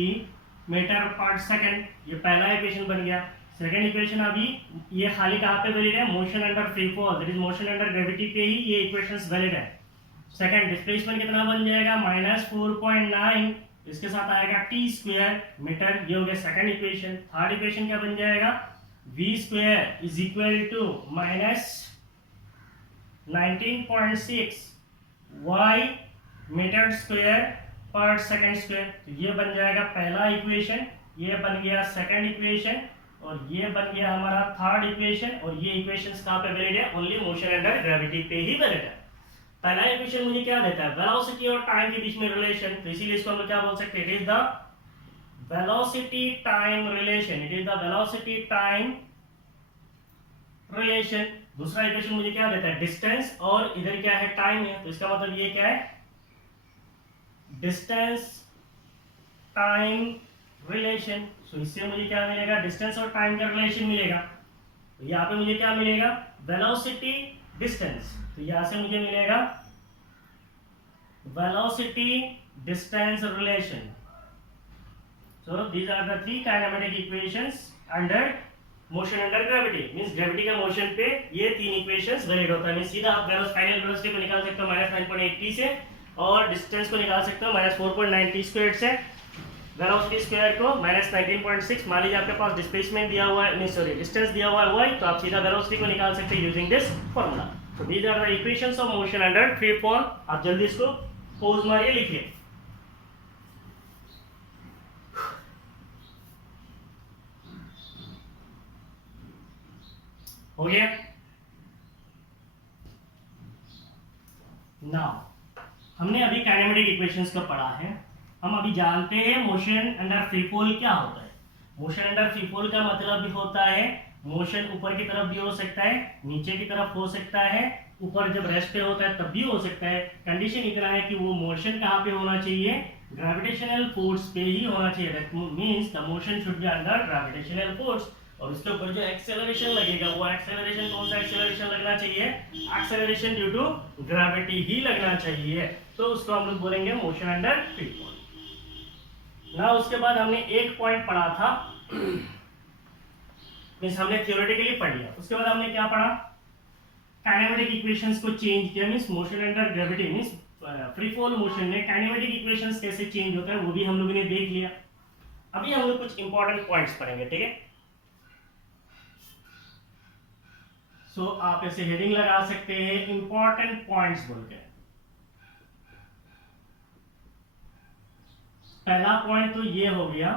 metre per second. ये पहला equation बन गया। Second equation अभी ये खाली कहाँ पे valid है, motion under free fall, that is motion under gravity पे ही ये इक्वेशंस वैलिड है। सेकंड डिस्प्लेसमेंट कितना बन जाएगा, -4.9, इसके साथ आएगा टी स्क्वायर मीटर, ये हो गया सेकंड इक्वेशन। थर्ड इक्वेशन क्या बन जाएगा, v square is equal to minus 19.6 y metre square per second square. तो ये बन जाएगा पहला इक्वेशन, ये बन गया सेकंड इक्वेशन, और ये बन गया हमारा थर्ड इक्वेशन। और ये इक्वेशंस कहाँ पे वैलिड है, ओनली मोशन अंडर ग्रेविटी पे ही वैलिड है। पहला इक्वेशन मुझे क्या देता है, वेलोसिटी और टाइम के बीच में रिलेशन, तो इसीलिए इसको हम क्या बोल सकते हैं, it is the velocity time relation, it is the velocity time relation। दूसरा इक्वेशन मुझे क्या देता है, डिस्टेंस, और इधर क्या है, टाइम है, तो इसका मतलब ये क्या है, डिस्टेंस टाइम रिलेशन। सो इससे मुझे क्या मिलेगा, डिस्टेंस और टाइम का रिलेशन मिलेगा। तो यहाँ पे मुझे क्या मिलेगा, वेलोसिटी डिस्टेंस, तो यहाँ से मुझे मिलेगा velocity distance relation. So these are the three kinematic equations under motion under gravity, means gravity का motion पे ये तीन equations वैलिड होता है। मींस सीधा आप फाइनल वेलोसिटी को निकाल सकते हो -9.8 से, और डिस्टेंस को निकाल सकते हो -4.9 t स्क्वायर से, वेलोसिटी स्क्वायर को -19.6। मान लीजिए आपके पास डिस्प्लेसमेंट दिया हुआ है, नहीं सॉरी डिस्टेंस दिया हुआ है y, तो आप सीधा वेलोसिटी को निकाल सकते हो using this formula. So these are the equations of motion under free fall. आप जल्दी इसको पोज मारिए, लिखिए। हो गया। नाउ हमने अभी काइनेमेटिक इक्वेशंस को पढ़ा है, हम अभी जानते हैं मोशन अंडर फ्री फॉल क्या होता है। मोशन अंडर फ्री फॉल का मतलब भी होता है मोशन ऊपर की तरफ भी हो सकता है, नीचे की तरफ हो सकता है, ऊपर जब रेस्ट पे होता है तब भी हो सकता है। कंडीशन इतना है कि वो मोशन कहाँ पे होना चाहिए, ग्रेविटेशनल फोर्स पे ही होना चाहिए। That means the motion should be under gravitational force, और उसके ऊपर जो एक्सेलरेशन लगेगा वो एक्सेलरेशन कौन सा एक्सेलरेशन लगना चाहिए, एक्सेलरेशन ड्यू टू ग्रेविटी ही लगना चाहिए। तो उसको हम लोग बोलेंगे मोशन अंडर फ्री फॉल। ना उसके बाद हमने एक पॉइंट पढ़ा था, मींस हमने थियोरेटिकली पढ़ लिया। उसके बाद हमने क्या पढ़ा, काइनेमेटिक इक्वेशंस को चेंज किया, means motion under gravity means free fall motion में काइनेमेटिक इक्वेशंस कैसे चेंज होता है वो भी हम लोगों ने देख लिया। अभी हम लोग कुछ इंपॉर्टेंट पॉइंट्स पढ़ेंगे, ठीक है। सो आप ऐसे हेडिंग लगा सकते हैं इंपॉर्टेंट पॉइंट्स बोलकर। पहला पॉइंट तो ये हो गया,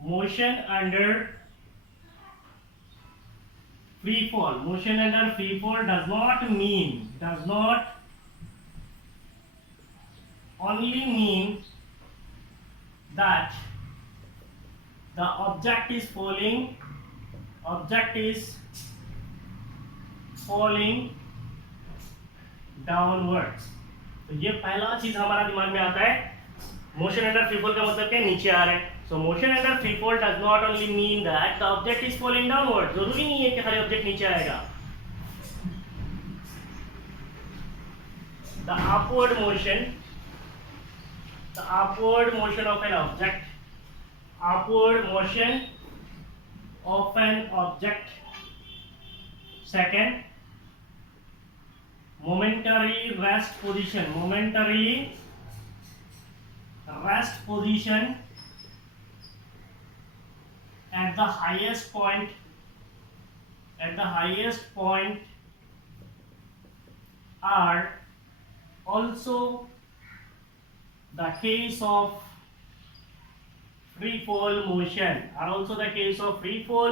motion under free fall. Motion under free fall does not only mean that the object is falling downwards। तो ये पहला चीज हमारा दिमाग में आता है, मोशन अंडर फ्री फॉल का मतलब क्या, नीचे आ रहे हैं। सो motion under free fall does not only mean that the object is falling downward. जरूरी नहीं है कि हर ऑब्जेक्ट नीचे आएगा। The upward motion of an object, upward motion of an object। second, momentarily rest position at the highest point are also the case of free fall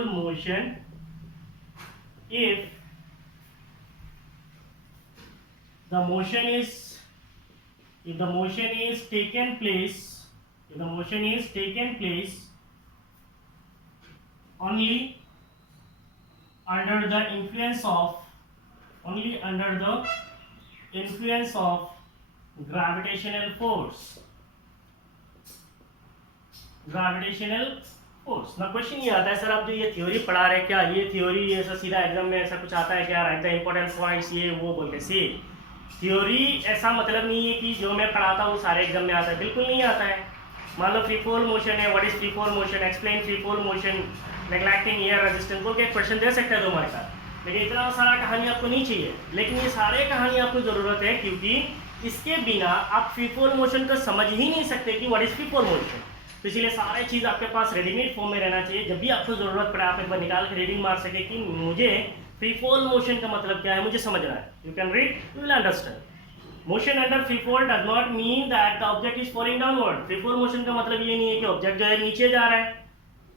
motion if the motion is taken place only under the influence of only under the influence of gravitational force. Gravitational force ना question ये आता है sir आप जो ये theory पढ़ा रहे हैं क्या ये थ्योरी ऐसा सीधा एग्जाम में ऐसा कुछ आता है क्या राइट द इंपॉर्टेंट पॉइंट्स ये वो बोलते सी थ्योरी ऐसा मतलब नहीं है कि जो मैं पढ़ाता हूँ सारे एग्जाम में आता है बिल्कुल नहीं आता है मान लो फ्री फॉल मोशन है what is free fall motion explain free fall motion neglecting air resistance बोल के क्वेश्चन दे सकते हैं तुम्हारे साथ लेकिन इतना सारा कहानी आपको नहीं चाहिए लेकिन ये सारे कहानी आपको जरूरत है क्योंकि इसके बिना आप फ्री फॉल मोशन को समझ ही नहीं सकते कि what is free fall motion तो इसीलिए सारे चीज़ आपके पास रेडीमेड फॉर्म में रहना चाहिए जब भी आपको ज़रूरत पड़े आप एक बार निकाल के रीडिंग मार सके कि मुझे फ्री फॉल मोशन का मतलब क्या है मुझे समझना है you can read you will understand motion under free fall does not mean that the object is falling downward free fall motion का मतलब ये नहीं है कि ऑब्जेक्ट जो है नीचे जा रहा है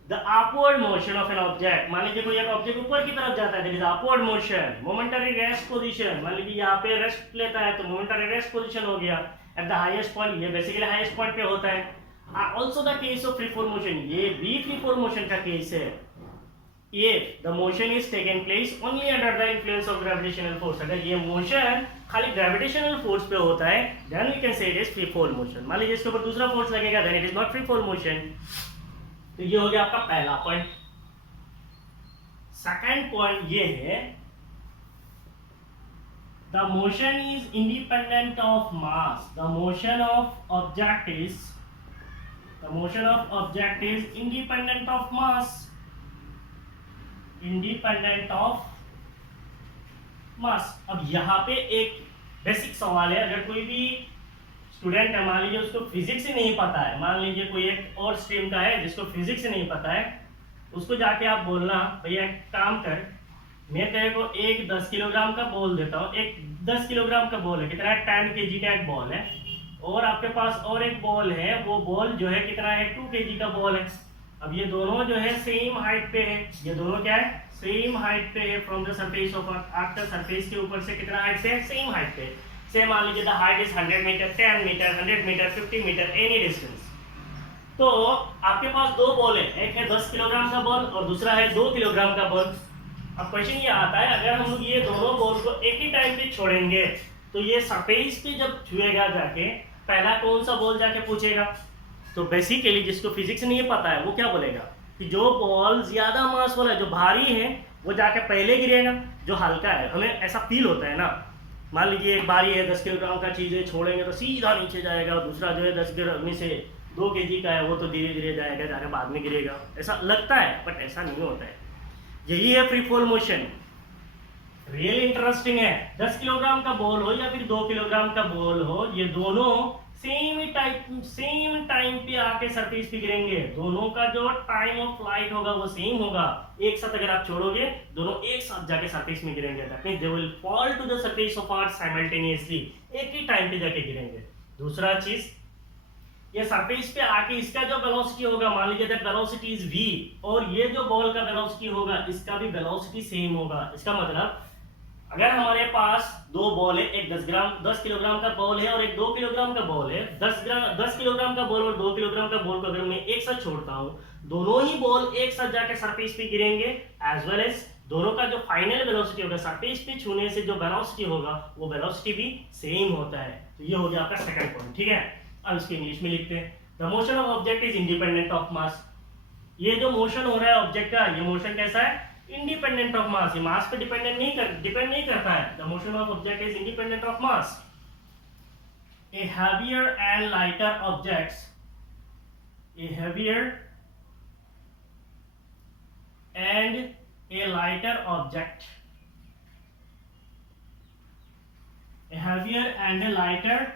the upward motion of an object मान लीजिए कोई एक ऑब्जेक्ट ऊपर की तरफ जाता है that is upward motion momentary rest position मान लीजिए यहाँ पे रेस्ट लेता है तो मोमेंटरी रेस्ट पोजीशन हो गया एट द हाईएस्ट पॉइंट ये बेसिकली हाईएस्ट पॉइंट पे होता है also the case of free fall motion ये भी free fall motion का केस है if the motion is taken place only under the influence of gravitational force अगर ये मोशन खाली gravitational force पे होता है then we can say it is free fall motion मान लीजिए इसके ऊपर दूसरा फोर्स लगेगा then it is not free fall motion तो ये हो गया आपका पहला पॉइंट सेकंड पॉइंट ये है the motion is independent of mass the motion of object is The motion of object is independent of mass. Independent of mass. अब यहाँ पे एक बेसिक सवाल है अगर कोई भी स्टूडेंट है मान लीजिए उसको फिजिक्स ही नहीं पता है मान लीजिए कोई एक और स्ट्रीम का है जिसको फिजिक्स ही नहीं पता है उसको जाके आप बोलना भैया एक काम कर मैं तेरे को एक 10 किलोग्राम का बॉल देता हूँ एक 10 किलोग्राम का बॉल है कितना है 10 kg का एक बॉल है और आपके पास और एक बॉल है वो बॉल जो है कितना है 2 kg का बॉल है अब ये दोनों जो है सेम हाइट पे है ये दोनों क्या है सेम हाइट पे है from the surface of after surface के ऊपर से कितना हाइट पे है सेम हाइट पे से मान लीजिए the height is 100 metre 10 metre 100 metre 50 metre any distance तो आपके पास दो बॉल है एक है 10 किलोग्राम का बॉल और दूसरा है 2 किलोग्राम का बॉल अब क्वेश्चन ये आता है अगर हम लोग ये दोनों बॉल को एक ही टाइम पे छोड़ेंगे तो ये सरफेस पे जब छुएगा जाके पहला कौन सा बॉल जाके पूछेगा तो बेसिकली जिसको फिजिक्स नहीं पता है वो क्या बोलेगा कि जो बॉल ज्यादा मास वाला है जो भारी है वो जाके पहले गिरेगा जो हल्का है हमें ऐसा फील होता है ना मान लीजिए एक बारी है 10 किलोग्राम का चीज़ है छोड़ेंगे तो सीधा नीचे जाएगा दूसरा जो है 10 किलो से 2 kg का है वो तो धीरे धीरे जाएगा जाके बाद में गिरेगा ऐसा लगता है बट ऐसा नहीं होता है यही है free fall motion real interesting है 10 किलोग्राम का बॉल हो या फिर 2 किलोग्राम का बॉल हो ये दोनों सेम टाइम पे आके सरफेस पे गिरेंगे दोनों का जो टाइम ऑफ फ्लाइट होगा वो सेम होगा एक साथ अगर आप छोड़ोगे दोनों एक साथ जाके सरफेस में गिरेंगे that means they will fall to the surface of earth simultaneously एक ही टाइम पे जाके गिरेंगे दूसरा चीज ये सरफेस पे आके इसका जो वेलोसिटी होगा मान लीजिए दैट वेलोसिटी इज v और ये जो बॉल का वेलोसिटी होगा इसका भी वेलोसिटी सेम होगा इसका मतलब अगर हमारे पास दो बॉल है एक 10 किलोग्राम का बॉल है और एक 2 किलोग्राम का बॉल है 10 किलोग्राम का बॉल और 2 किलोग्राम का बॉल को अगर मैं एक साथ छोड़ता हूं दोनों ही बॉल एक साथ जाके सरफेस पे गिरेंगे एज वेल एज दोनों का जो फाइनल वेलोसिटी होगा सरफेस पे छूने से जो वेलोसिटी होगा वो वेलोसिटी भी सेम होता है तो ये हो गया आपका सेकंड पॉइंट ठीक है अब इसको इंग्लिश में लिखते हैं the motion of object is independent of मास ये जो मोशन हो रहा है ऑब्जेक्ट का ये मोशन कैसा है इंडिपेंडेंट ऑफ मास ये मास पे डिपेंड नहीं करता है the motion of object is independent of mass A heavier and lighter objects A heavier and A lighter object A heavier and A lighter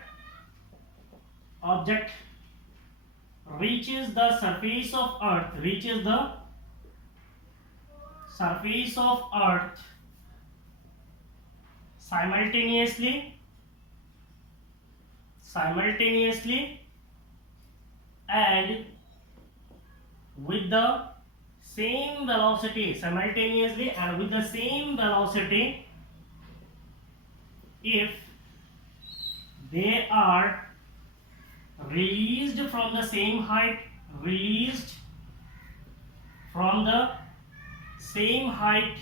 object reaches the surface of earth simultaneously and with the same velocity if they are released from the same height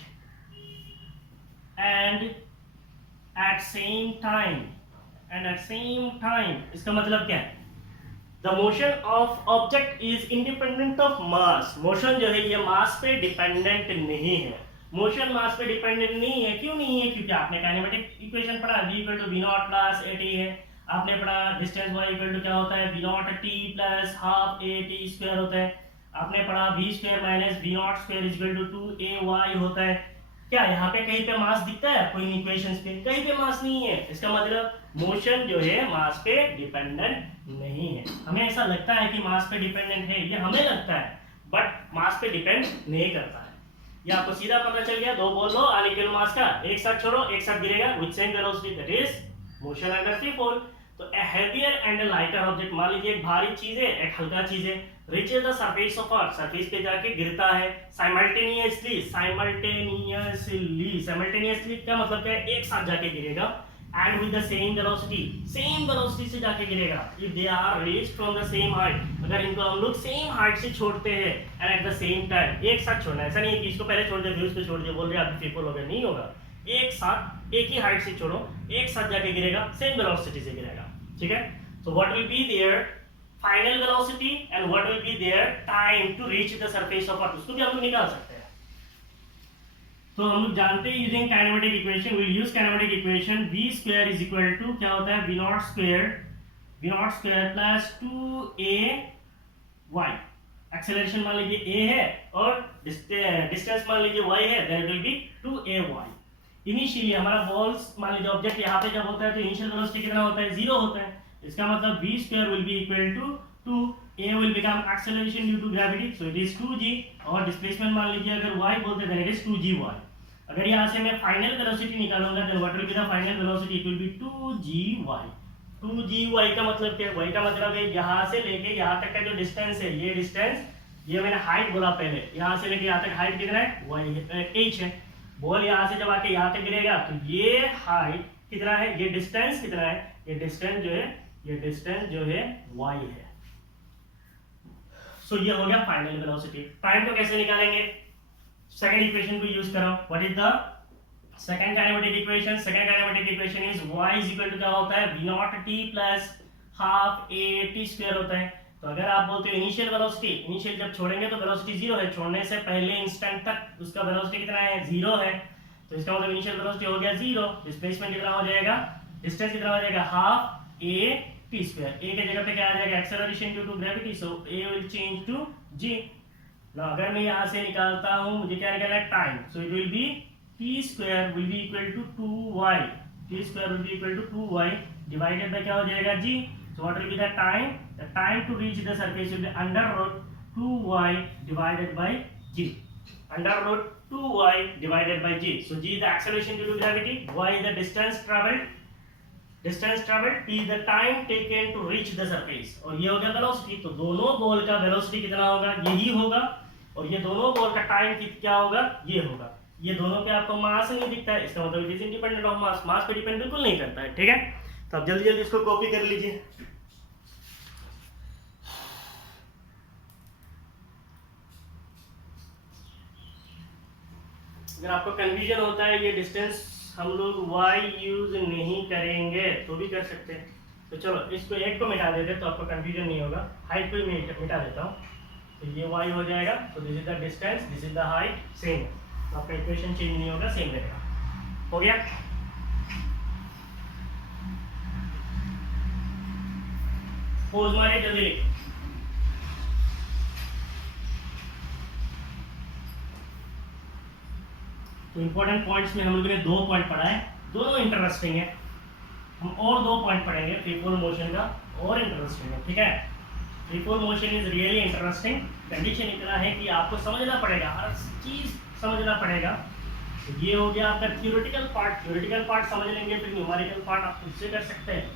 and at same time, इसका मतलब क्या है? The motion of object is independent of mass. Motion जो है ये मास पे dependent नहीं है। मोशन मास पे डिपेंडेंट नहीं है। क्यों नहीं है? क्योंकि आपने काइनेमेटिक इक्वेशन पढ़ा, v equal to v not plus at है। आपने पढ़ा डिस्टेंस y इक्वल टू क्या होता है? v not t plus half at square होता है। आपने पढ़ा v square minus v not square equal to 2ay होता है। क्या यहाँ पे कहीं पे मास दिखता है आपको इन इक्वेशंस पे? कहीं पे मास नहीं है। इसका मतलब मोशन जो है मास पे डिपेंडेंट नहीं है। हमें ऐसा लगता है कि मास पे डिपेंडेंट है, ये हमें लगता है, बट मास पे डिपेंड नहीं करता है। ये आपको सीधा पता चल गया। दो बॉल लो अनइक्वल मास का, एक साथ छोड़ो, एक साथ गिरेगा with same velocity, that is motion under free fall. तो ए हेवियर एंड लाइटर ऑब्जेक्ट, मान लीजिए एक भारी चीज है, एक हल्का चीज है, reaches the surface of earth, surface पे जाके गिरता है साइमल्टेनियसली क्या मतलब क्या है? एक साथ जाके गिरेगा and with the same velocity से जाके गिरेगा। If they are reached from the same height, अगर इनको हम लोग सेम हाइट से छोड़ते हैं and at the same time, एक साथ छोड़ना है, ऐसा नहीं है कि इसको पहले छोड़ दिया फिर उसको छोड़ दिया, बोल रहे आप फ्री फॉल हो गया, नहीं होगा। एक साथ एक ही हाइट से छोड़ो, एक साथ जाके गिरेगा, सेम वेलोसिटी से गिरेगा, ठीक है। So what will be their final velocity and what will be their time to reach the surface of earth, उसको भी हम लोग निकाल सकते हैं। तो हम लोग जानते हैं using kinematic equation, will use kinematic equation, v square is equal to क्या होता है? v not square plus 2ay। Acceleration मान लीजिए a है और डिस्टेंस मान लीजिए y है, that will B 2ay। Initially हमारा बॉल्स मान लीजिए ऑब्जेक्ट यहाँ पे जब होता है तो इनिशियल वेलोसिटी कितना होता है? 0 होता है। इसका मतलब v square will be equal to 2a will become acceleration due to gravity, so it is 2g। और डिस्प्लेसमेंट मान लीजिए अगर y बोलते हैं, इट इज 2gy। अगर यहाँ से मैं फाइनल वेलोसिटी निकालूंगा then what will be the final velocity? It will be 2gy का मतलब क्या है? y का मतलब है यहाँ से लेके यहाँ तक का जो डिस्टेंस है, ये डिस्टेंस, ये मैंने हाइट बोला पहले, यहाँ से लेके यहाँ तक हाइट कितना है? h है। बॉल यहाँ से जब आके यहाँ तक गिरेगा तो ये हाइट कितना है? ये डिस्टेंस कितना है? ये डिस्टेंस जो है y है। सो ये हो गया फाइनल वेलोसिटी। टाइम को कैसे निकालेंगे? सेकंड इक्वेशन को यूज करो। What is the second kinematic equation? Second kinematic equation is y is equal to क्या होता है? v not t plus half at square होता है। तो अगर आप बोलते हो इनिशियल वेलोसिटी, इनिशियल जब छोड़ेंगे तो वेलोसिटी 0 है, छोड़ने से पहले इंस्टेंट तक उसका वेलोसिटी कितना है? 0 है। तो इसका मतलब इनिशियल वेलोसिटी हो गया 0, डिस्प्लेसमेंट कितना हो जाएगा? डिस्टेंस कितना हो जाएगा? Half at square. a के जगह पे क्या आ जाएगा? Acceleration due to gravity, so a will change to g। ना अगर मैं यहाँ से निकालता हूँ, मुझे क्या निकालना है? Time, so it will be t square will be equal to 2y, divided by क्या हो जाएगा? g। So what will be the time? The time to reach the surface will be under root 2y divided by g. Under root 2y divided by g. So g is the acceleration due to gravity, y is the distance traveled, t is the time taken to reach the surface, और ये हो गया velocity। तो दोनों ball का velocity कितना होगा? यही होगा। और ये दोनों बॉल का टाइम क्या होगा? ये होगा। ये दोनों पे आपको मास नहीं दिखता है, इसका मतलब it is independent of mass, mass पे डिपेंड बिल्कुल नहीं करता है, ठीक है। तो आप जल्दी जल्दी इसको कॉपी कर लीजिए। अगर आपको कंफ्यूजन होता है ये डिस्टेंस हम लोग y यूज नहीं करेंगे तो भी कर सकते हैं। तो चलो इसको एक को मिटा देते तो आपको कंफ्यूजन नहीं होगा। हाइट को भी मिटा देता हूँ, तो ये y हो जाएगा। तो this is the distance, this is the height, same. तो आपका इक्वेशन चेंज नहीं होगा, सेम रहेगा। हो गया? पोज मारे, जल्दी लिखो। तो इंपॉर्टेंट पॉइंट्स में हम लोगों ने 2 पॉइंट पढ़ा है, दोनों इंटरेस्टिंग है। हम और 2 पॉइंट पढ़ेंगे फ्री फॉल मोशन का, और इंटरेस्टिंग है, ठीक है। Free fall motion is really interesting. Condition इतना है कि आपको समझना पड़ेगा, हर चीज समझना पड़ेगा। तो ये हो गया आपका थ्योरेटिकल पार्ट समझ लेंगे, फिर न्यूमेरिकल पार्ट आप खुद से कर सकते हैं।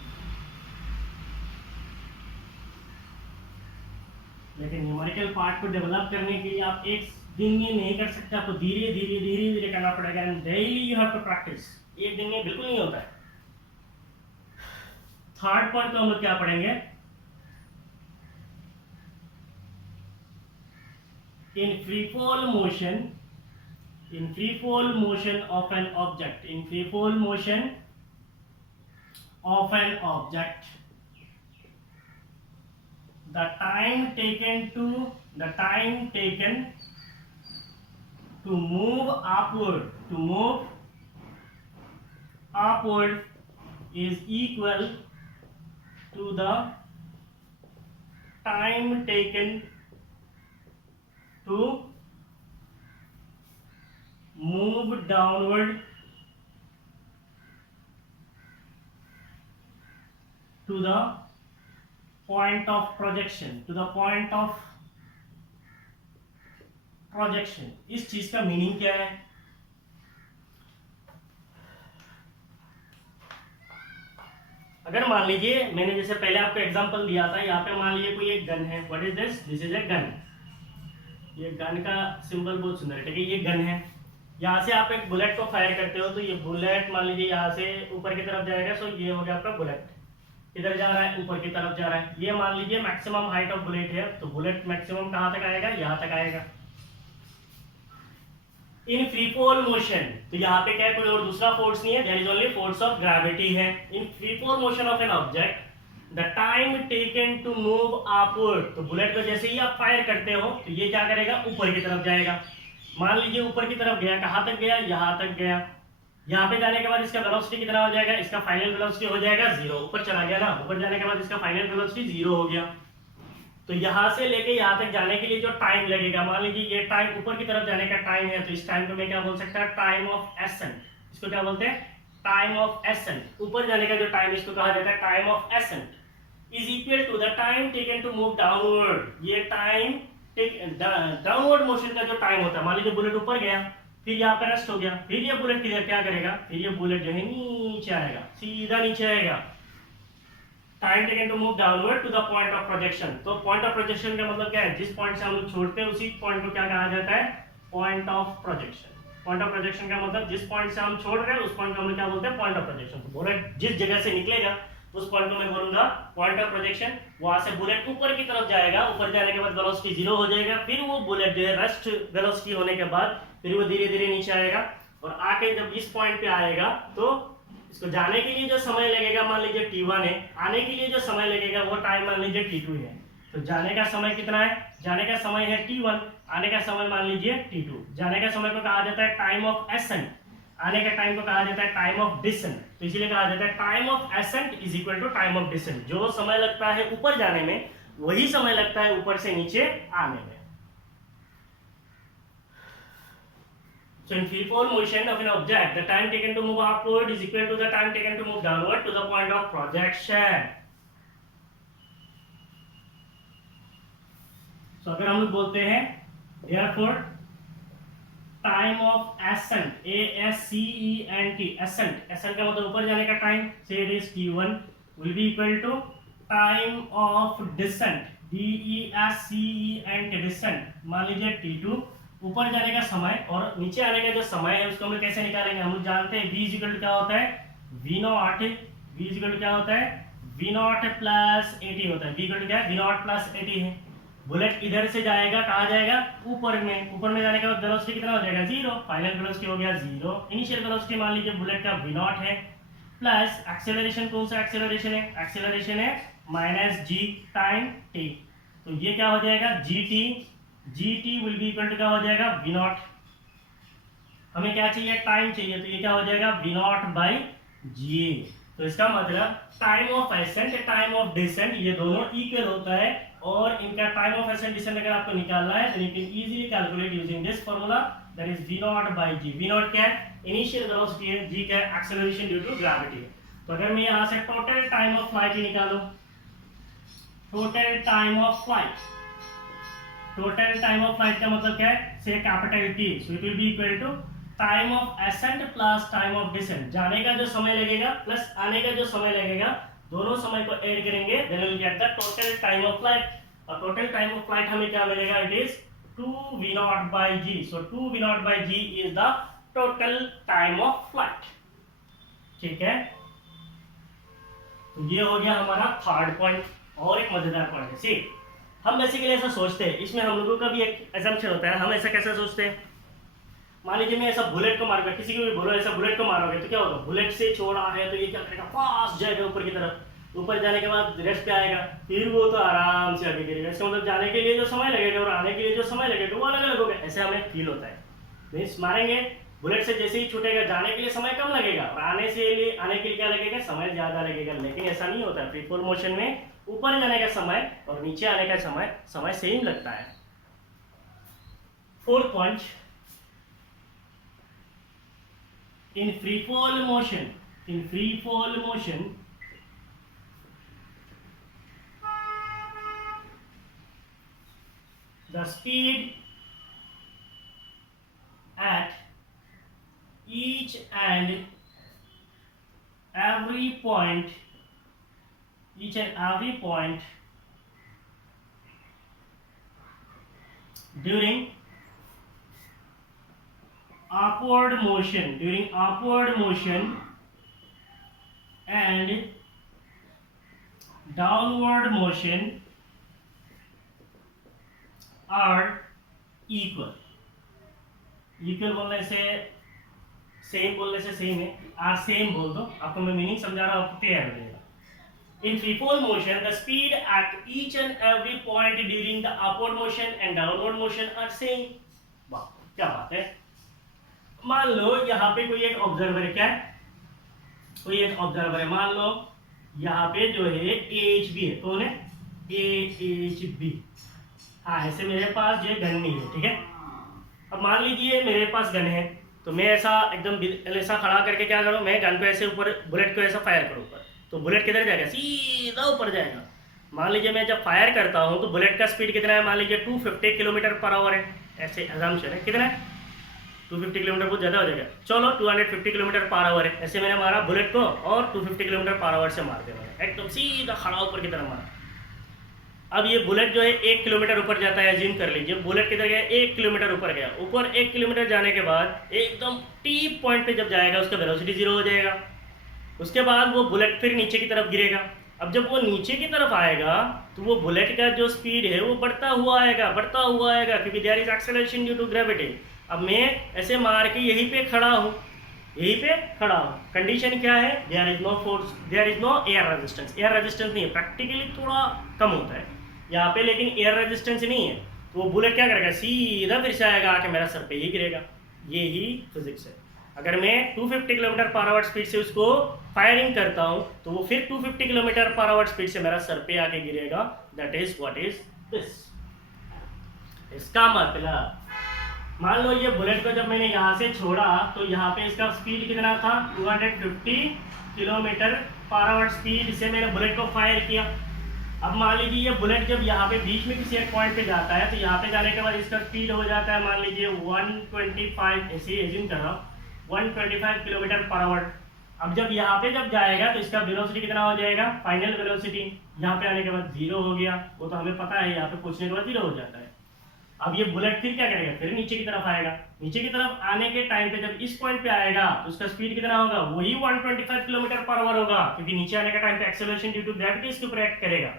लेकिन न्यूमेरिकल पार्ट को डेवलप करने के लिए आप एक दिन में नहीं कर सकते, आपको धीरे धीरे करना पड़ेगा। And daily you have to practise. एक दिन में बिल्कुल नहीं होता है। थर्ड पॉइंट तो हम लोग क्या पढ़ेंगे? In free fall motion in free fall motion of an object, in free fall motion of an object, the time taken to move upward is equal to the time taken to move downward to the point of projection, इस चीज का meaning क्या है? अगर मान लीजिए मैंने जैसे पहले आपको एग्जांपल दिया था, यहाँ पे मान लीजिए कोई एक गन है, what is this? This is a gun. ये गन का सिंबल बहुत सुंदर है, ठीक है, ये गन है। यहाँ से आप एक बुलेट को फायर करते हो तो ये बुलेट मान लीजिए यहाँ से ऊपर की तरफ जाएगा, सो ये हो गया आपका बुलेट। किधर जा रहा है? ऊपर की तरफ जा रहा है। ये मान लीजिए मैक्सिमम हाइट ऑफ बुलेट है, तो बुलेट मैक्सिमम कहाँ तक आएगा? यहाँ तक आएगा। इन फ्री फॉल मोशन, तो यहाँ पे क्या है? कोई और दूसरा फोर्स नहीं है, there is only force of gravity है। In free fall motion of an object the time taken to move upward, तो बुलेट को जैसे ही आप फायर करते हो तो ये क्या करेगा? ऊपर की तरफ जाएगा। मान लीजिए ऊपर की तरफ गया, कहाँ तक गया? यहाँ तक गया। यहाँ पे जाने के बाद इसका वेलोसिटी कितना हो जाएगा? इसका फाइनल वेलोसिटी हो जाएगा 0। ऊपर चला गया ना, ऊपर जाने के बाद इसका फाइनल वेलोसिटी 0 हो गया। तो यहाँ से लेके यहाँ तक जाने के लिए जो टाइम लगेगा, मान लीजिए ये टाइम ऊपर की तरफ जाने का टाइम है, तो इस टाइम को मैं क्या बोल सकता है? Time of ascent. इसको क्या बोलते हैं? Time of ascent. ऊपर जाने का जो टाइम इसको कहा जाता है time of ascent, is equal to the time taken to move downward. ये टाइम डाउनवर्ड मोशन का जो टाइम होता है, मान लीजिए बुलेट ऊपर गया, फिर यहाँ पे रेस्ट हो गया, फिर ये बुलेट किधर क्या करेगा? फिर ये बुलेट जो है नीचे आएगा, सीधा नीचे आएगा। Time taken to move downward to the point of projection. तो पॉइंट ऑफ प्रोजेक्शन का मतलब क्या है? जिस पॉइंट से हम लोग छोड़ते हैं उसी पॉइंट को क्या कहा जाता है? Point of projection. Point of projection का मतलब जिस पॉइंट से हम छोड़ रहे हैं उस पॉइंट को हम क्या बोलते हैं? Point of projection. तो बुलेट जिस जगह से निकलेगा उस पॉइंट को मैं बोलूंगा पॉइंट ऑफ प्रोजेक्शन। वहां से बुलेट ऊपर की तरफ जाएगा, ऊपर जाने के बाद वेलोसिटी 0 हो जाएगा, फिर वो बुलेट जो है रेस्ट वेलोसिटी होने के बाद फिर वो धीरे धीरे नीचे आएगा और आके जब इस पॉइंट पे आएगा तो इसको जाने के लिए जो समय लगेगा मान लीजिए t1 है, आने के लिए जो समय लगेगा वो टाइम मान लीजिए t2 है। तो जाने का समय कितना है? जाने का समय है t1, आने का समय मान लीजिए t2। जाने का समय को कहा जाता है टाइम ऑफ एसेंट, आने का टाइम को कहा जाता है टाइम ऑफ डिसेंट। तो इसीलिए कहा जाता है time of ascent is equal to time of descent. जो समय लगता है ऊपर जाने में वही समय लगता है ऊपर से नीचे आने में। So in free fall motion of an object, the time taken to move upward is equal to the time taken to move downward to the point of projection. So अगर हम लोग बोलते हैं therefore time of ascent, A-S-C-E-N-T, ascent, ascent का मतलब ऊपर जाने का time, say it is T1 will be equal to time of descent, D-E-S-C-E-N-T, descent, मान लीजिए T2। ऊपर जाने का समय और नीचे आने का जो समय है उसको हम लोग कैसे निकालेंगे? हम लोग जानते हैं v इक्वल टू क्या होता है? v0। v इक्वल टू क्या होता है? v0 प्लस 80 होता है। v इक्वल टू क्या है? v0 प्लस 80 है। बुलेट इधर से जाएगा, कहाँ जाएगा? ऊपर में। ऊपर में जाने के बाद वेलोसिटी कितना हो जाएगा? 0। फाइनल वेलोसिटी हो गया 0। इनिशियल वेलोसिटी मान लीजिए बुलेट का v0 है, प्लस एक्सेलरेशन कौन सा एक्सेलरेशन है? एक्सेलरेशन है माइनस g टाइम t। तो ये क्या हो जाएगा? gt will be equal to क्या हो जाएगा? v0। हमें क्या चाहिए? टाइम चाहिए, तो ये क्या हो जाएगा? v0 by g। तो इसका मतलब time of ascent, time of descent, ये दोनों इक्वल होता है और इनका टाइम ऑफ एसेंट डिसेंट अगर आपको निकालना है तो you can easily calculate using this formula, that is v0 by g। v0 क्या है? इनिशियल वेलोसिटी है, g क्या है? Acceleration due to gravity. तो अगर मैं यहाँ से टोटल टाइम ऑफ फ्लाइट ही निकालूं, total time of flight, total time of flight का मतलब क्या है? से capital T, so it will be equal to time of ascent plus time of descent. जाने का जो समय लगेगा प्लस आने का जो समय लगेगा, दोनों समय को ऐड करेंगे, then will get the total time of flight. और टोटल टाइम ऑफ फ्लाइट हमें क्या मिलेगा? It is 2v0 by g। So 2v0 by g is the total time of flight. ठीक है, तो ये हो गया हमारा थर्ड पॉइंट। और एक मजेदार पॉइंट है, सी हम बेसिकली ऐसा सोचते हैं, इसमें हम लोगों का भी एक असम्पशन होता है। हम ऐसा कैसे सोचते हैं? मान लीजिए मैं ऐसा बुलेट को मारूंगा, किसी को भी बोलो ऐसा बुलेट को मारोगे तो क्या होगा, बुलेट से छोड़ा है तो ये क्या करेगा, फास्ट जाएगा ऊपर की तरफ, ऊपर जाने के बाद रेस्ट पे आएगा, फिर वो तो आराम से आगे गिरेगा। इसका मतलब जाने के लिए जो समय लगेगा और आने के लिए जो समय लगेगा वो अलग अलग होगा, ऐसे हमें फील होता है। मीन्स मारेंगे बुलेट से जैसे ही छूटेगा, जाने के लिए समय कम लगेगा और आने के लिए क्या लगेगा, समय ज्यादा लगेगा। लेकिन ऐसा नहीं होता है, फ्री फॉल मोशन में ऊपर जाने का समय और नीचे आने का समय सेम लगता है। Fourth point, in free fall motion the speed at each and every point during upward motion and downward motion are equal बोलने से सेम, बोलने से सेम है, आर सेम बोल दो, आपको मैं मीनिंग समझा रहा हूँ, आपको क्लियर हो जाएगा। In free fall motion, the speed at each and every point during the upward motion and downward motion are same। वाह क्या बात है। मान लो यहाँ पे कोई एक ऑब्जर्वर है, क्या है, कोई एक ऑब्जर्वर है, मान लो यहाँ पे जो है AHB है, कौन है, AHB। हाँ, ऐसे मेरे पास जो गन नहीं है, ठीक है। अब मान लीजिए मेरे पास गन है, तो मैं ऐसा एकदम ऐसा खड़ा करके क्या करूँ, मैं गन को ऐसे ऊपर, बुलेट को ऐसा फायर करूँ ऊपर, तो बुलेट किधर जाएगा, सीधा ऊपर जाएगा। मान लीजिए मैं जब फायर करता हूँ तो बुलेट का स्पीड कितना है, मान लीजिए 250 किलोमीटर पर आवर है, ऐसे अजम्पशन है, कितना है 250 किलोमीटर, बहुत ज़्यादा हो जाएगा, चलो 250 किलोमीटर पर आवर है, ऐसे मैंने मारा बुलेट को और 250 किलोमीटर पर आवर से मार दिया मैंने, एकदम सीधा खड़ा ऊपर की तरफ मारा। अब ये बुलेट जो है 1 किलोमीटर ऊपर जाता है, जिम कर लीजिए बुलेट किधर गया, 1 किलोमीटर ऊपर गया, ऊपर 1 किलोमीटर जाने के बाद एकदम टीप पॉइंट पे जब जाएगा उसका वेलोसिटी 0 हो जाएगा। उसके बाद वो बुलेट फिर नीचे की तरफ गिरेगा। अब जब वो नीचे की तरफ आएगा तो वो बुलेट का जो स्पीड है वो बढ़ता हुआ आएगा क्योंकि there is acceleration due to gravity. अब मैं ऐसे मार के यहीं पे खड़ा हूँ, कंडीशन क्या है, there is no force, there is no air resistance, air resistance नहीं है, प्रैक्टिकली थोड़ा कम होता है यहाँ पे, लेकिन एयर रेजिस्टेंस नहीं है, तो वो बुलेट क्या करेगा, सीधा फिर से आएगा, आके मेरा सर पे ही गिरेगा। ये ही फिजिक्स है। अगर मैं 250 किलोमीटर पर आवर स्पीड से उसको फायरिंग करता हूँ तो वो फिर 250 किलोमीटर पर आवर स्पीड से मेरा सर पे आके गिरेगा। That is what is this. इसका मतलब मान लो ये बुलेट को जब मैंने यहाँ से छोड़ा तो यहाँ पे इसका स्पीड कितना था, 250 किलोमीटर पर आवर स्पीड से मैंने बुलेट को फायर किया। अब मान लीजिए ये बुलेट जब यहाँ पे बीच में किसी एक पॉइंट पे जाता है तो यहाँ पे जाने के बाद इसका स्पीड हो जाता है, मान लीजिए 125, ऐसे एज्यूम कर रहा हूँ, 125 किलोमीटर पर आवर। अब जब यहाँ पे जब जाएगा तो इसका वेलोसिटी कितना हो जाएगा, फाइनल वेलोसिटी यहाँ पे आने के बाद 0 हो गया, वो तो हमें पता है, यहाँ पे पहुंचने के बाद 0 हो जाता है। अब ये बुलेट फिर क्या करेगा, फिर नीचे की तरफ आएगा, नीचे की तरफ आने के टाइम पे जब इस पॉइंट पे आएगा तो उसका स्पीड कितना होगा, वही 125 किलोमीटर पर आवर होगा, क्योंकि नीचे आने का टाइम पे एक्सेलरेशन ड्यू टू ग्रेविटी इसके ऊपर एक्ट करेगा।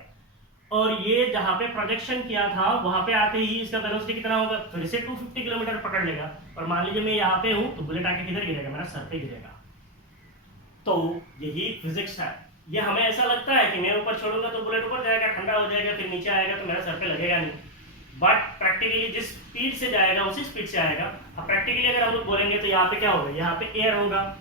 और ये जहाँ पे प्रोजेक्शन किया था वहां पे आते ही इसका वेलोसिटी कितना होगा, फिर से 250 किलोमीटर पकड़ लेगा। और मान लीजिए मैं यहाँ पे हूँ तो बुलेट आके किधर गिरेगा, मेरा सर पे गिरेगा। तो यही फिजिक्स है। ये हमें ऐसा लगता है कि मैं ऊपर छोड़ूंगा तो बुलेट ऊपर जाएगा, ठंडा हो जाएगा, फिर नीचे आएगा तो मेरा सर पे लगेगा नहीं, बट प्रैक्टिकली जिस स्पीड से जाएगा उसी स्पीड से आएगा। अब प्रैक्टिकली अगर हम लोग बोलेंगे तो यहाँ पे क्या होगा, यहाँ पे एयर होगा,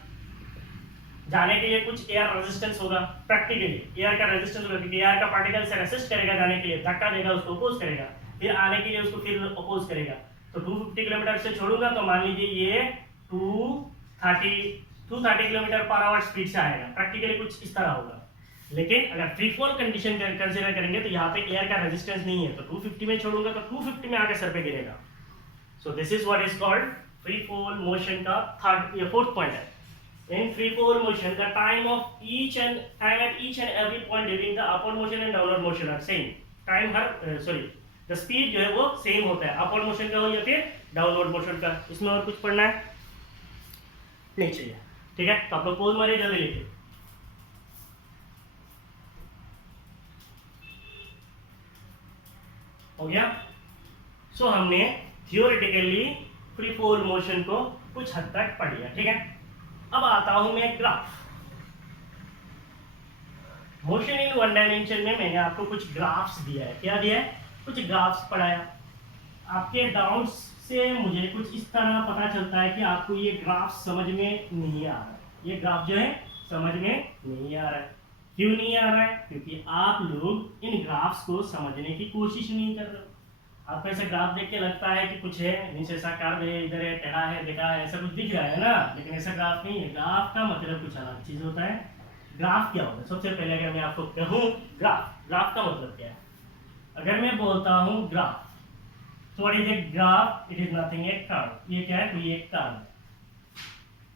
जाने के लिए कुछ एयर रेजिस्टेंस होगा, प्रैक्टिकली एयर का रेजिस्टेंस होगा, क्योंकि एयर का पार्टिकल से रेसिस्ट करेगा जाने के लिए, धक्का देगा, उसको अपोज करेगा, फिर आने के लिए उसको फिर अपोज करेगा। तो 250 किलोमीटर से छोड़ूंगा तो मान लीजिए ये 230 किलोमीटर पर आवर स्पीड से आएगा, प्रैक्टिकली कुछ इस तरह होगा। लेकिन अगर फ्री फॉल कंडीशन कंसीडर करेंगे तो यहाँ पे एयर का रेजिस्टेंस नहीं है, तो 250 में छोड़ूंगा तो 250 में आके सर पे गिरेगा। सो this is what is called free fall motion का फोर्थ पॉइंट है। In free fall motion, the time at each and every point during the upward motion and downward motion are same. Time the speed जो है वो same होता है, upward motion का हो या फिर downward motion का। इसमें और कुछ पढ़ना है नहीं चाहिए, ठीक है। तो आप लोग पोज मारिए, जल्दी लिखिए। हो गया। सो हमने थियोरेटिकली फ्री फॉल मोशन को कुछ हद तक पढ़ लिया, ठीक है। अब आता हूं मैं graph. Motion in one dimension में मैंने आपको कुछ ग्राफ्स दिया है। क्या दिया है? कुछ ग्राफ्स पढ़ाया। आपके डाउट्स से मुझे कुछ इस तरह पता चलता है कि आपको ये ग्राफ समझ में नहीं आ रहा है। ये ग्राफ जो है समझ में नहीं आ रहा है। क्यों नहीं आ रहा है? क्योंकि आप लोग इन ग्राफ्स को समझने की कोशिश नहीं कर रहे। आपको ऐसा ग्राफ देख के लगता है कि कुछ है, नीचे ऐसा कर्व है, इधर है, टेढ़ा है, बेका है, ऐसा कुछ दिख रहा है ना, लेकिन ऐसा ग्राफ नहीं है। ग्राफ का मतलब कुछ अलग चीज होता है। ग्राफ क्या होता है? सबसे पहले अगर मैं आपको कहूँ ग्राफ का मतलब क्या है? अगर मैं बोलता हूँ ग्राफ, तो what is a graph? It is nothing A curve. ये क्या है? कोई एक कर्व है,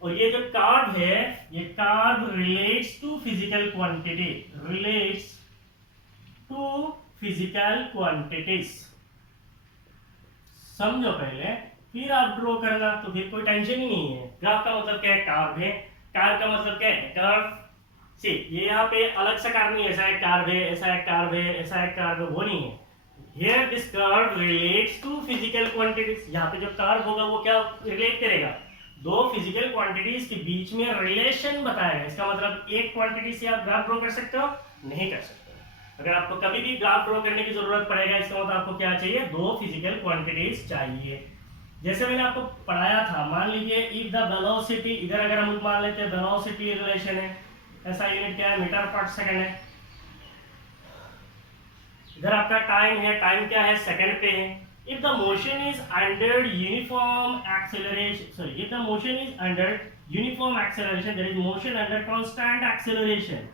और ये जो कर्व है, ये curve relates to physical quantity, relates to physical quantities. समझो पहले, फिर आप ड्रॉ करना, तो फिर कोई टेंशन ही नहीं है। ग्राफ का मतलब क्या है? कर्व है। कर्व का मतलब क्या है? कर्व। सी, ये यहाँ पे अलग सा कर्व नहीं है, ऐसा एक कर्व है, ऐसा एक कर्व है, ऐसा एक कर्व है, वो नहीं है। Here this curve relates to physical quantities। यहाँ पे जो कर्व होगा वो क्या रिलेट करेगा? दो फिजिकल क्वांटिटीज के बीच में रिलेशन बताएगा। इसका मतलब एक क्वांटिटी से आप ग्राफ ड्रॉ कर सकते हो? नहीं कर सकते। अगर आपको कभी भी ग्राफ ड्रॉ करने की जरूरत पड़ेगा, इसका मतलब आपको क्या चाहिए? दो फिजिकल क्वांटिटीज चाहिए। जैसे मैंने आपको पढ़ाया था, मान लीजिए इफ द वेलोसिटी, इधर अगर हम मान लेते हैं वेलोसिटी रिलेशन है, ऐसा यूनिट क्या है? मीटर पर सेकंड है। इधर आपका टाइम है, टाइम क्या है? सेकंड पे है। If the motion is under uniform acceleration, sorry, if the motion is under uniform acceleration, there is motion under constant acceleration.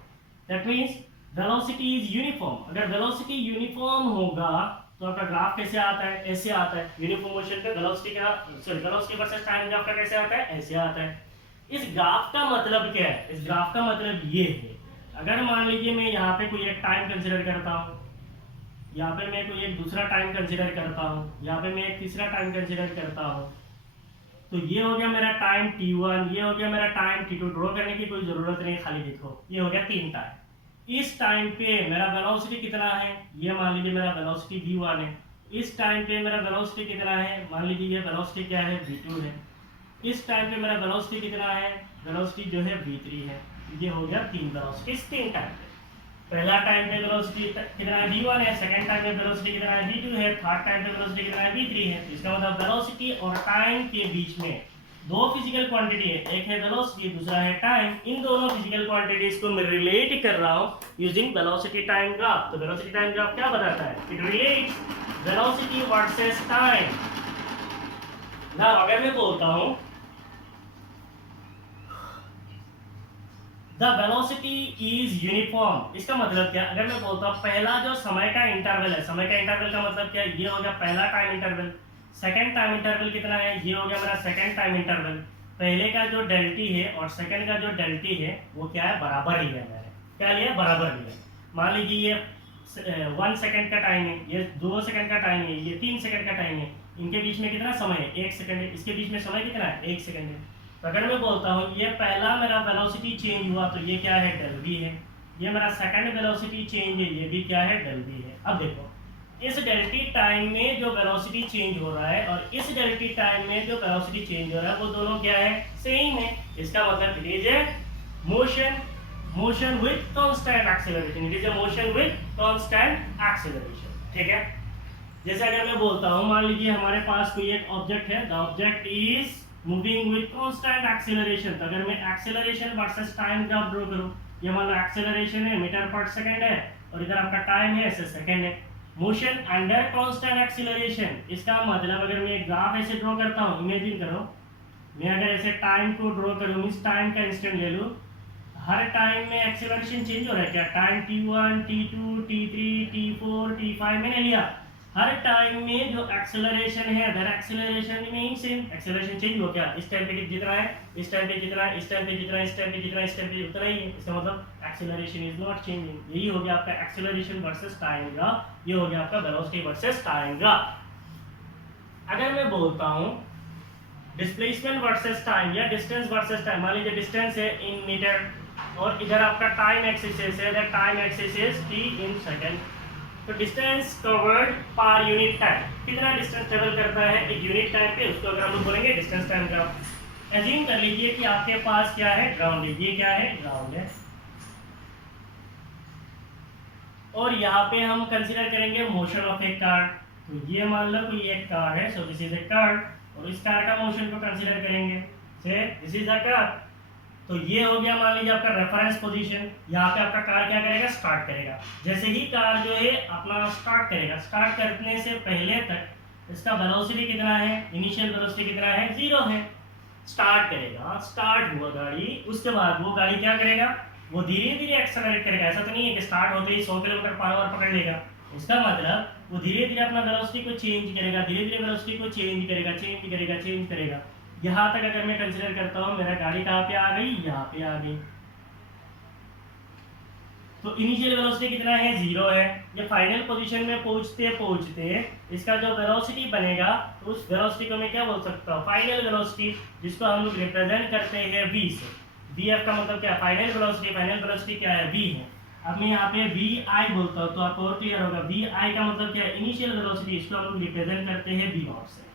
That means velocity is uniform. अगर velocity uniform होगा तो आपका graph कैसे आता है? ऐसे आता है। यूनिफॉर्म मोशन पे वेलोसिटी का, sorry, velocity versus time graph का कैसे आता है? ऐसे आता है। इस ग्राफ का मतलब क्या है? इस ग्राफ का मतलब ये है, अगर मान लीजिए मैं यहाँ पे कोई एक टाइम कंसीडर करता हूँ, यहाँ पे मैं कोई एक दूसरा टाइम कंसीडर करता हूँ, यहाँ पे मैं एक तीसरा टाइम कंसीडर करता हूँ, तो ये हो गया मेरा टाइम t1, ये हो गया मेरा टाइम t2। ड्रॉ करने की कोई जरूरत नहीं, खाली देखो, ये हो गया 3 टाइम। इस टाइम पे मेरा वेलोसिटी कितना है? ये मान लीजिए मेरा वेलोसिटी v1 है। इस टाइम पे मेरा वेलोसिटी कितना है? मान लीजिए ये वेलोसिटी क्या है? v2 है। इस टाइम पे मेरा वेलोसिटी कितना है? वेलोसिटी जो है v3 है। ये हो गया 3 वेलोसिटी इस 3 टाइम पे। पहला टाइम पे वेलोसिटी कितना है? v1 है। सेकंड टाइम पे वेलोसिटी कितना है? v2 है। थर्ड टाइम पे वेलोसिटी कितना है? v3 है। तो इसका मतलब वेलोसिटी और टाइम के बीच में दो फिजिकल क्वांटिटी है, एक है वेलोसिटी, दूसरा है टाइम। इन दोनों फिजिकल क्वांटिटीज को मैं रिलेट कर रहा हूँ यूजिंग वेलोसिटी टाइम ग्राफ। तो वेलोसिटी टाइम ग्राफ क्या बताता है? It relates velocity versus time. ना अगर मैं बोलता हूँ द वेलोसिटी इज यूनिफॉर्म, इसका मतलब क्या? अगर मैं बोलता हूँ पहला जो समय का इंटरवल है, समय का इंटरवल का मतलब क्या? ये हो गया पहला time interval. Second time interval कितना है? ये हो गया मेरा सेकंड टाइम इंटरवल। पहले का जो डेल्टी है और सेकंड का जो डेल्टी है वो क्या है? बराबर ही है। मैंने क्या लिया? बराबर लिया। मान लीजिए ये 1 सेकंड का टाइम है, ये 2 सेकंड का टाइम है, ये 3 सेकंड का टाइम है। इनके बीच में कितना समय है? 1 सेकंड है। इसके बीच में समय कितना है? 1 सेकंड है। तो अगर मैं बोलता हूँ ये पहला मेरा वेलोसिटी चेंज हुआ तो ये क्या है? डेल वी है। ये मेरा सेकंड वेलोसिटी चेंज है, ये भी क्या है? डेल वी है। अब देखो, इस डेल्टी टाइम में जो वेलोसिटी चेंज हो रहा है और इस डेल्टी टाइम में जो वेलोसिटी चेंज हो रहा है वो दोनों क्या है? सेम है। इसका मतलब it is a motion with constant acceleration. It is a motion with constant acceleration, ठीक है। जैसे अगर मैं बोलता हूँ, मान लीजिए हमारे पास कोई एक ऑब्जेक्ट है, the object is moving with constant acceleration. तो अगर मैं acceleration versus time graph draw करूँ, ये मान लो एक्सेलरेशन है, मीटर पर सेकंड है, और इधर आपका टाइम है, ऐसे सेकंड है। मोशन अंडर कांस्टेंट एक्सीलरेशन, इसका मतलब अगर मैं एक ग्राफ ऐसे ड्रॉ करता हूँ, इमेजिन करो मैं अगर ऐसे टाइम को ड्रॉ करूँ, मींस टाइम का इंस्टेंट ले लूँ, हर टाइम में एक्सीलरेशन चेंज हो रहा है क्या? Time t1 t2 t3 t4 t5 मैंने लिया, हर टाइम में जो एक्सेलरेशन है अदर एक्सेलरेशन में सेम एक्सेलरेशन चेंज हो क्या? इस टाइम पे जितना है, इस टाइम पे जितना है, इस टाइम पे जितना है, इस टाइम पे जितना है, इस टाइम पे उतना ही है। इसका मतलब एक्सेलरेशन इज नॉट चेंजिंग। यही हो गया आपका एक्सेलरेशन वर्सेस टाइम ग्राफ, ये हो गया आपका वेलोसिटी वर्सेस टाइम ग्राफ। अगर मैं बोलता हूँ डिस्प्लेसमेंट वर्सेस टाइम या डिस्टेंस वर्सेस टाइम, मान लीजिए डिस्टेंस है इन मीटर और इधर आपका टाइम एक्सिस है, इधर time axis is t in second. तो distance covered per unit time, कितना डिस्टेंस ट्रेवल करता है एक यूनिट टाइम पे, उसको अगर हम लोग बोलेंगे डिस्टेंस टाइम ग्राफ। एज्यूम कर लीजिए कि आपके पास क्या है, ग्राउंड है, ये क्या है, ग्राउंड है, और यहाँ पे हम कंसीडर करेंगे मोशन ऑफ ए कार। तो ये मान लो कि ये एक कार है, सो दिस इज ए कार, और इस कार का मोशन को कंसीडर करेंगे, से दिस इज अ कार। तो ये हो गया मान लीजिए आपका रेफरेंस पोजीशन। यहाँ पे आपका कार क्या करेगा, स्टार्ट करेगा। जैसे ही कार जो है अपना स्टार्ट करेगा, स्टार्ट करने से पहले तक इसका वेलोसिटी कितना है, इनिशियल वेलोसिटी कितना है, 0 है। स्टार्ट करेगा, स्टार्ट हुआ गाड़ी, उसके बाद वो गाड़ी क्या करेगा, वो धीरे धीरे एक्सेलरेट करेगा। ऐसा तो नहीं है कि स्टार्ट होते ही 100 किलोमीटर पर आवर पकड़ लेगा। इसका मतलब वो धीरे धीरे अपना वेलोसिटी को चेंज करेगा, धीरे धीरे वेलोसिटी को चेंज करेगा, चेंज करेगा, चेंज करेगा। यहाँ तक अगर मैं कंसीडर करता हूँ, मेरा गाड़ी कहाँ पे आ गई, यहाँ पे आ गई। तो इनिशियल वेलोसिटी कितना है, 0 है। ये फाइनल पोजीशन में पहुंचते पहुंचते इसका जो वेलोसिटी बनेगा, तो उस वेलोसिटी को मैं क्या बोल सकता हूँ, फाइनल वेलोसिटी, जिसको हम लोग रिप्रेजेंट करते हैं v से। vf का मतलब क्या है, फाइनल वेलोसिटी। फाइनल वेलोसिटी क्या है, v है। अब मैं यहाँ पे vi बोलता हूँ तो आपको और क्लियर होगा। vi का मतलब क्या है, इनिशियल वेलोसिटी, इसको हम लोग रिप्रेजेंट करते हैं v0 से।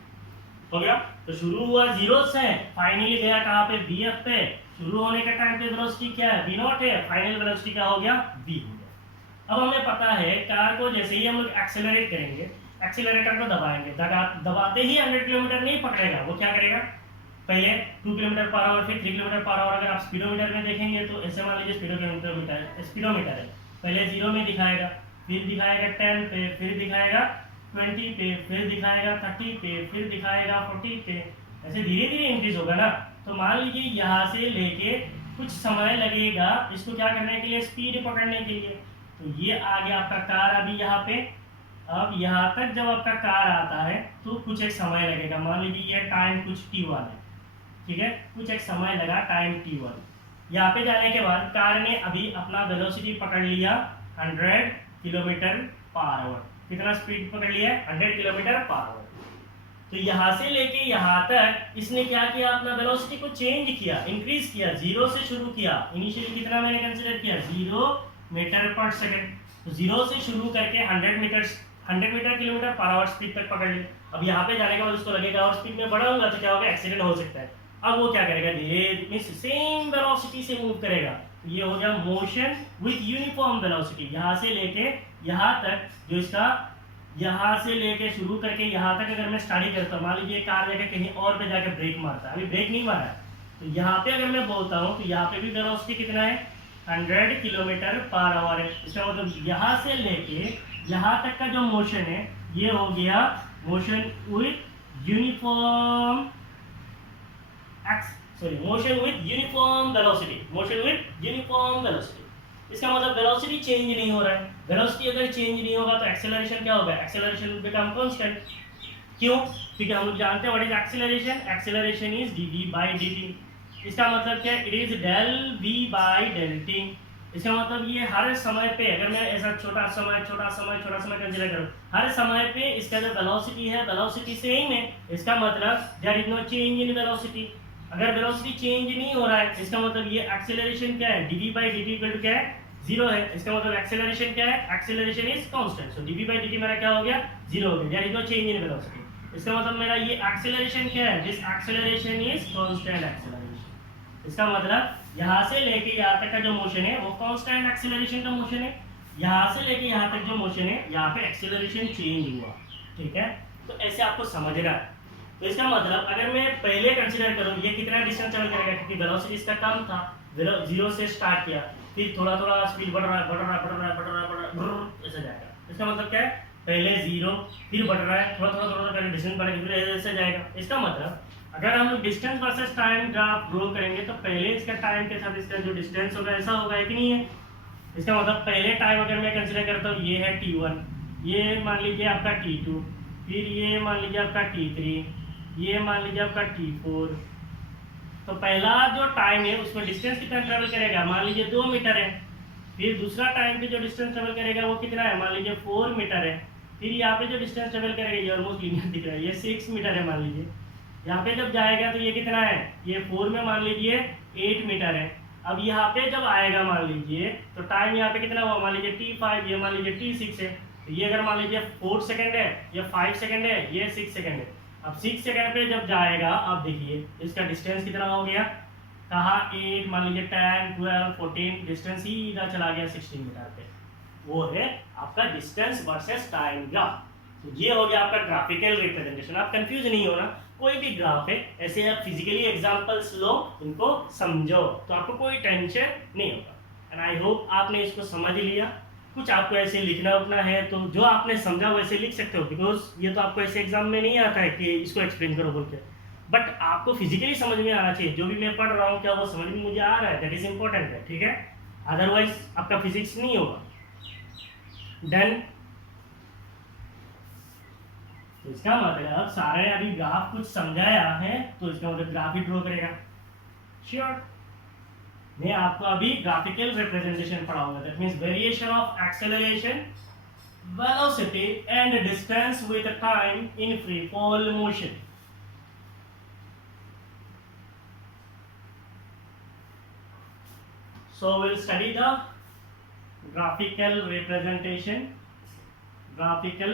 हो गया। तो शुरू हुआ 0 से, फाइनली गया कहाँ पे, vf पे। शुरू होने का टाइम पे वेलोसिटी क्या है, v0 है, फाइनल वेलोसिटी क्या हो गया, v हो गया। अब हमें पता है कार को जैसे ही हम लोग एक्सेलरेट करेंगे, एक्सेलरेटर को दबाएंगे, दबाते ही 100 किलोमीटर नहीं पकड़ेगा। वो क्या करेगा, पहले 2 किलोमीटर पर आवर, फिर 3 किलोमीटर पर आवर। अगर आप स्पीडोमीटर में देखेंगे तो ऐसे मान लीजिए स्पीडोमीटर है, पहले 0 में दिखाएगा, फिर दिखाएगा 10 पे, फिर दिखाएगा 20 पे, फिर दिखाएगा 30 पे, फिर दिखाएगा 40 पे। ऐसे धीरे धीरे इंक्रीज होगा ना। तो मान लीजिए यहाँ से लेके कुछ समय लगेगा इसको क्या करने के लिए, स्पीड पकड़ने के लिए। तो ये आ गया आपका कार अभी यहाँ पे। अब यहाँ तक जब आपका कार आता है तो कुछ एक समय लगेगा। मान लीजिए ये टाइम कुछ t1 है, ठीक है, कुछ एक समय लगा, टाइम t1। यहाँ पे जाने के बाद कार ने अभी अपना वेलोसिटी पकड़ लिया 100 किलोमीटर पर आवर। कितना स्पीड पकड़ लिया, 100 किलोमीटर पर आवर। तो यहाँ से लेके यहाँ तक इसने क्या किया, अपना वेलोसिटी को चेंज किया, इंक्रीज किया, 0 से शुरू किया। इनिशियली कितना मैंने कंसीडर किया, 0 मीटर पर सेकंड। तो 0 से शुरू करके 100 metre kilometre per hour speed तक पकड़ ली। अब यहाँ पे जाने के बाद उसको लगेगा और स्पीड में बढ़ाऊंगा तो क्या होगा, एक्सीडेंट हो सकता है। अब वो क्या करेगा, धीरे सेम वेलोसिटी से मूव करेगा। तो ये हो गया मोशन विथ यूनिफॉर्म वेलोसिटी। यहाँ से लेके यहाँ तक, जो इसका यहाँ से लेके शुरू करके यहाँ तक अगर मैं स्टडी करता हूँ, मान लीजिए कार लेके कहीं और पे जाके ब्रेक मारता है, अभी ब्रेक नहीं मारा है, तो यहाँ पे अगर मैं बोलता हूँ तो यहाँ पे भी वेलोसिटी कितना है, 100 किलोमीटर पर आवर है। इसका मतलब यहाँ से लेके यहाँ तक का जो मोशन है ये हो गया motion with uniform motion with uniform velocity, motion with uniform velocity. इसका मतलब वेलोसिटी चेंज नहीं हो रहा है। वेलोसिटी अगर चेंज नहीं होगा तो एक्सेलरेशन क्या होगा, एक्सेलरेशन विल बिकम कांस्टेंट। क्यों, क्योंकि हम लोग जानते हैं what is acceleration, acceleration is dv by dt। इसका मतलब क्या है, it is del v by del t। इसका मतलब ये हर समय पे, अगर मैं ऐसा छोटा समय कंसीडर करूं, हर समय पे इसका जो वेलोसिटी है, वेलोसिटी सेम है। इसका मतलब there is no change in velocity. अगर वेलोसिटी चेंज नहीं हो रहा है, इसका मतलब ये एक्सेलरेशन क्या है, dv by dt equal to क्या है, 0 है। इसका मतलब एक्सेलरेशन क्या है, acceleration is constant. So dv by dt मेरा क्या हो गया, 0 हो गया, there is no change in velocity. इसका मतलब मेरा ये एक्सेलरेशन क्या है, this acceleration is constant acceleration. इसका मतलब यहाँ से लेके यहाँ तक का जो मोशन है वो कांस्टेंट एक्सेलरेशन का मोशन है। यहाँ से लेके यहाँ तक जो मोशन है, यहाँ पे एक्सेलरेशन चेंज हुआ, ठीक है। तो ऐसे आपको समझना है। तो इसका मतलब अगर मैं पहले कंसीडर करूँ ये कितना डिस्टेंस ट्रेवल करेगा, क्योंकि वेलोसिटी इसका कम था, 0 से स्टार्ट किया, फिर थोड़ा थोड़ा स्पीड बढ़ रहा है, ऐसा जाएगा। इसका मतलब क्या है, पहले 0 फिर बढ़ रहा है, थोड़ा थोड़ा डिस्टेंस बढ़ेगा, फिर ऐसे जाएगा। इसका मतलब अगर हम लोग distance versus time graph draw करेंगे तो पहले इसका टाइम के साथ इसका जो डिस्टेंस होगा ऐसा होगा कि नहीं है। इसका मतलब पहले टाइम अगर मैं कंसीडर करता हूँ, ये है t1, ये मान लीजिए आपका t2, फिर ये मान लीजिए आपका t3, ये मान लीजिए आपका t4। तो पहला जो टाइम है उसमें डिस्टेंस कितना ट्रेवल करेगा, मान लीजिए 2 मीटर है। फिर दूसरा टाइम पे जो डिस्टेंस ट्रेवल करेगा वो कितना है, मान लीजिए 4 मीटर है। फिर यहाँ पे जो डिस्टेंस ट्रेवल करेगा, ये ऑलमोस्ट लीनियर दिख रहा है, ये 6 मीटर है मान लीजिए। यहाँ पे जब जाएगा तो ये कितना है, ये 4 में मान लीजिए 8 मीटर है। अब यहाँ पे जब आएगा मान लीजिए तो टाइम यहाँ पे कितना हुआ, मान लीजिए t5, ये मान लीजिए t6 है। तो ये अगर मान लीजिए 4 सेकंड है, ये 5 सेकंड है, ये 6 सेकंड है। अब 6 सेकंड पे जब जाएगा, अब देखिए इसका डिस्टेंस कितना हो गया, कहा 8, मान लीजिए 10, 12, 14, डिस्टेंस ही इधर चला गया 16 मीटर पे। वो है आपका डिस्टेंस वर्सेस टाइम ग्राफ। तो ये हो गया आपका ग्राफिकल रिप्रेजेंटेशन। आप कंफ्यूज नहीं होना, कोई भी ग्राफ है ऐसे आप फिजिकली एग्जांपल्स लो, इनको समझो, तो आपको कोई टेंशन नहीं होगा। एंड आई होप आपने इसको समझ लिया। कुछ आपको ऐसे लिखना उठना है तो जो आपने समझा वैसे लिख सकते हो, बिकॉज ये तो आपको ऐसे एग्जाम में नहीं आता है कि इसको एक्सप्लेन करो बोल के, बट आपको फिजिकली समझ में आना चाहिए। जो भी मैं पढ़ रहा हूँ क्या वो समझ में मुझे आ रहा है, दैट इज इंपॉर्टेंट है, ठीक है। अदरवाइज आपका फिजिक्स नहीं होगा। डन। तो इसका मतलब सारे अभी ग्राफ कुछ समझाया है तो इसका मतलब ग्राफ ही ड्रॉ करेगा। श्योर। मैं आपको अभी ग्राफिकल रिप्रेजेंटेशन पढ़ाऊंगा। That means variation of acceleration, velocity and distance with time in free fall motion. So we'll study the graphical representation. Graphical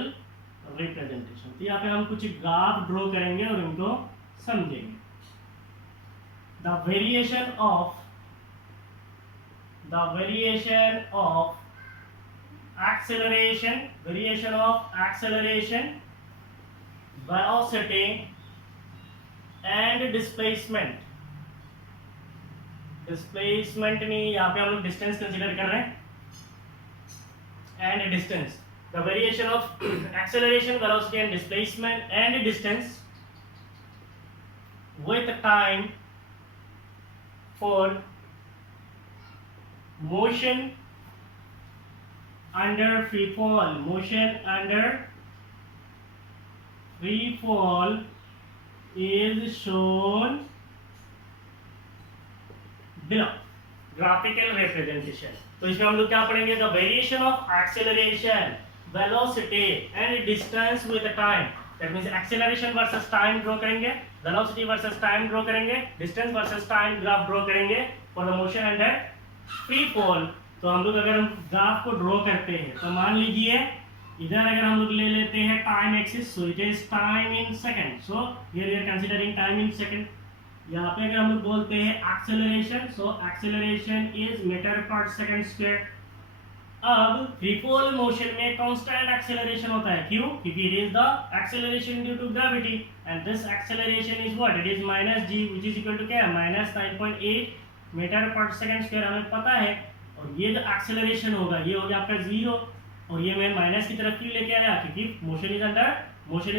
representation. तो यहाँ पे हम कुछ ग्राफ ड्रॉ करेंगे और उनको समझेंगे। The variation of acceleration, velocity and displacement. Displacement में यहाँ पे हम लोग डिस्टेंस कंसीडर कर रहे हैं and distance. The variation of acceleration, velocity and displacement and distance with time for motion under free fall. Motion under free fall is shown below. Graphical representation. तो इसमें हम लोग क्या पढ़ेंगे, the variation of acceleration, velocity and distance with time. That means acceleration versus time draw करेंगे, velocity versus time draw करेंगे, distance versus time graph draw करेंगे for the motion under free fall. तो हम लोग अगर हम ग्राफ को draw करते हैं तो मान लीजिए इधर अगर हम लोग ले लेते हैं time axis, so it is time in second. So here we are considering time in second. यहाँ पे अगर हम लोग बोलते हैं acceleration, so acceleration is metre per second square. अब फ्री फॉल मोशन में कांस्टेंट एक्सेलरेशन होता है, क्यों? क्योंकि it is the acceleration due to gravity and this acceleration is what, it is minus g which is equal to क्या, minus 9.8 metre per second square, हमें पता है। और ये जो एक्सेलरेशन होगा ये हो गया आपका 0, और ये मैं माइनस की तरफ क्यों लेके आया, क्योंकि motion is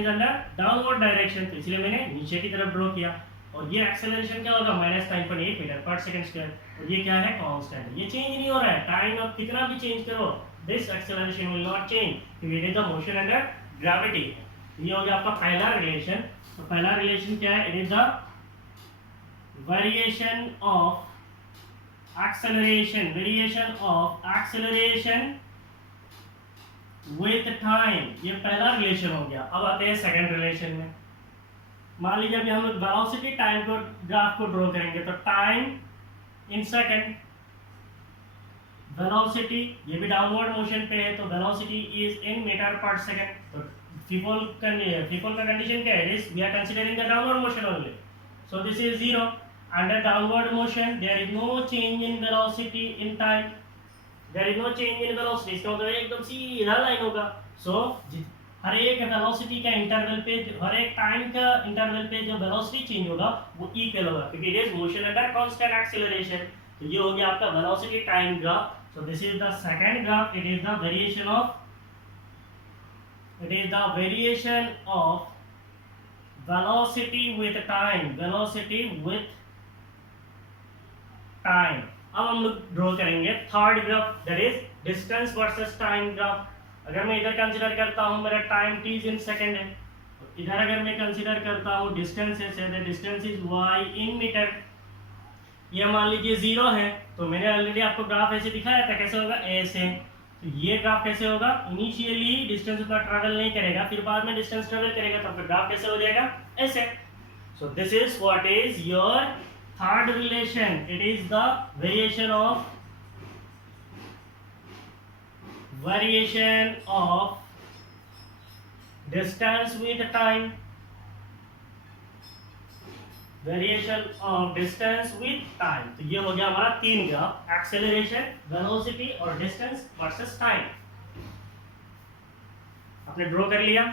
under downward direction, तो इसलिए मैंने नीचे की तरफ ड्रॉ किया। और ये एक्सेलरेशन क्या होगा, minus 9.8 metre per second square, और ये क्या है, कांस्टेंट, ये चेंज नहीं हो रहा है। टाइम आप कितना भी चेंज करो, this acceleration will not change, क्योंकि it is the motion under gravity. ये हो गया आपका पहला रिलेशन। तो पहला रिलेशन क्या है, it is the variation of acceleration with time, ये पहला रिलेशन हो गया। अब आते हैं सेकंड रिलेशन में। मान लीजिए अभी हम लोग वेलोसिटी टाइम को ग्राफ को ड्रॉ करेंगे, तो टाइम इन सेकंड, वेलोसिटी ये भी डाउनवर्ड मोशन पे है, तो velocity is in metre per second. तो फ्री फॉल का कंडीशन क्या है, we are considering the downward motion only, so this is 0। Under downward motion there is no change in velocity in time, there is no change in velocity, इसका मतलब एकदम सीधा line होगा। सो हर एक velocity का इंटरवल पे, हर एक टाइम का इंटरवल पे जो वेलोसिटी चेंज होगा वो इक्वल होगा, क्योंकि it is motion under constant acceleration. तो ये हो गया आपका velocity time graph. So this is the second graph, it is the variation of velocity with time. अब हम लोग ड्रॉ करेंगे third graph, that is distance versus time graph. अगर मैं इधर कंसीडर करता हूँ मेरा टाइम t इन सेकंड है, तो इधर अगर मैं कंसीडर करता हूँ डिस्टेंस है, distance is y in metre. ये मान लीजिए 0 है, तो मैंने ऑलरेडी आपको ग्राफ ऐसे दिखाया था, कैसे होगा, ऐसे। तो ये ग्राफ कैसे होगा, इनिशियली डिस्टेंस उतना ट्रैवल नहीं करेगा, फिर बाद में डिस्टेंस ट्रैवल करेगा, तो आपका ग्राफ कैसे हो जाएगा, ऐसे। सो this is what is your third relation, it is the variation of distance with time, variation of distance with time. तो ये हो गया हमारा तीन ग्राफ, एक्सेलरेशन, वेलोसिटी और डिस्टेंस वर्सेस टाइम। आपने ड्रॉ कर लिया।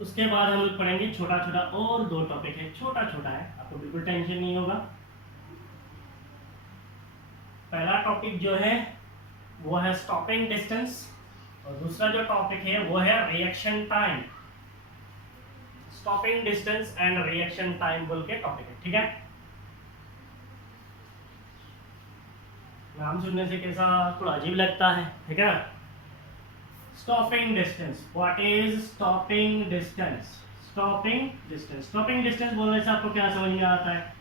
उसके बाद हम लोग पढ़ेंगे छोटा छोटा और दो टॉपिक है, छोटा छोटा है, आपको बिल्कुल टेंशन नहीं होगा। पहला टॉपिक जो है वो है स्टॉपिंग डिस्टेंस और दूसरा जो टॉपिक है वो है reaction time. Stopping distance and reaction time बोल के टॉपिक है, ठीक है। नाम सुनने से कैसा थोड़ा अजीब लगता है, ठीक है। Stopping distance, what is stopping distance? Stopping distance, stopping distance बोलने से आपको क्या समझ में आता है?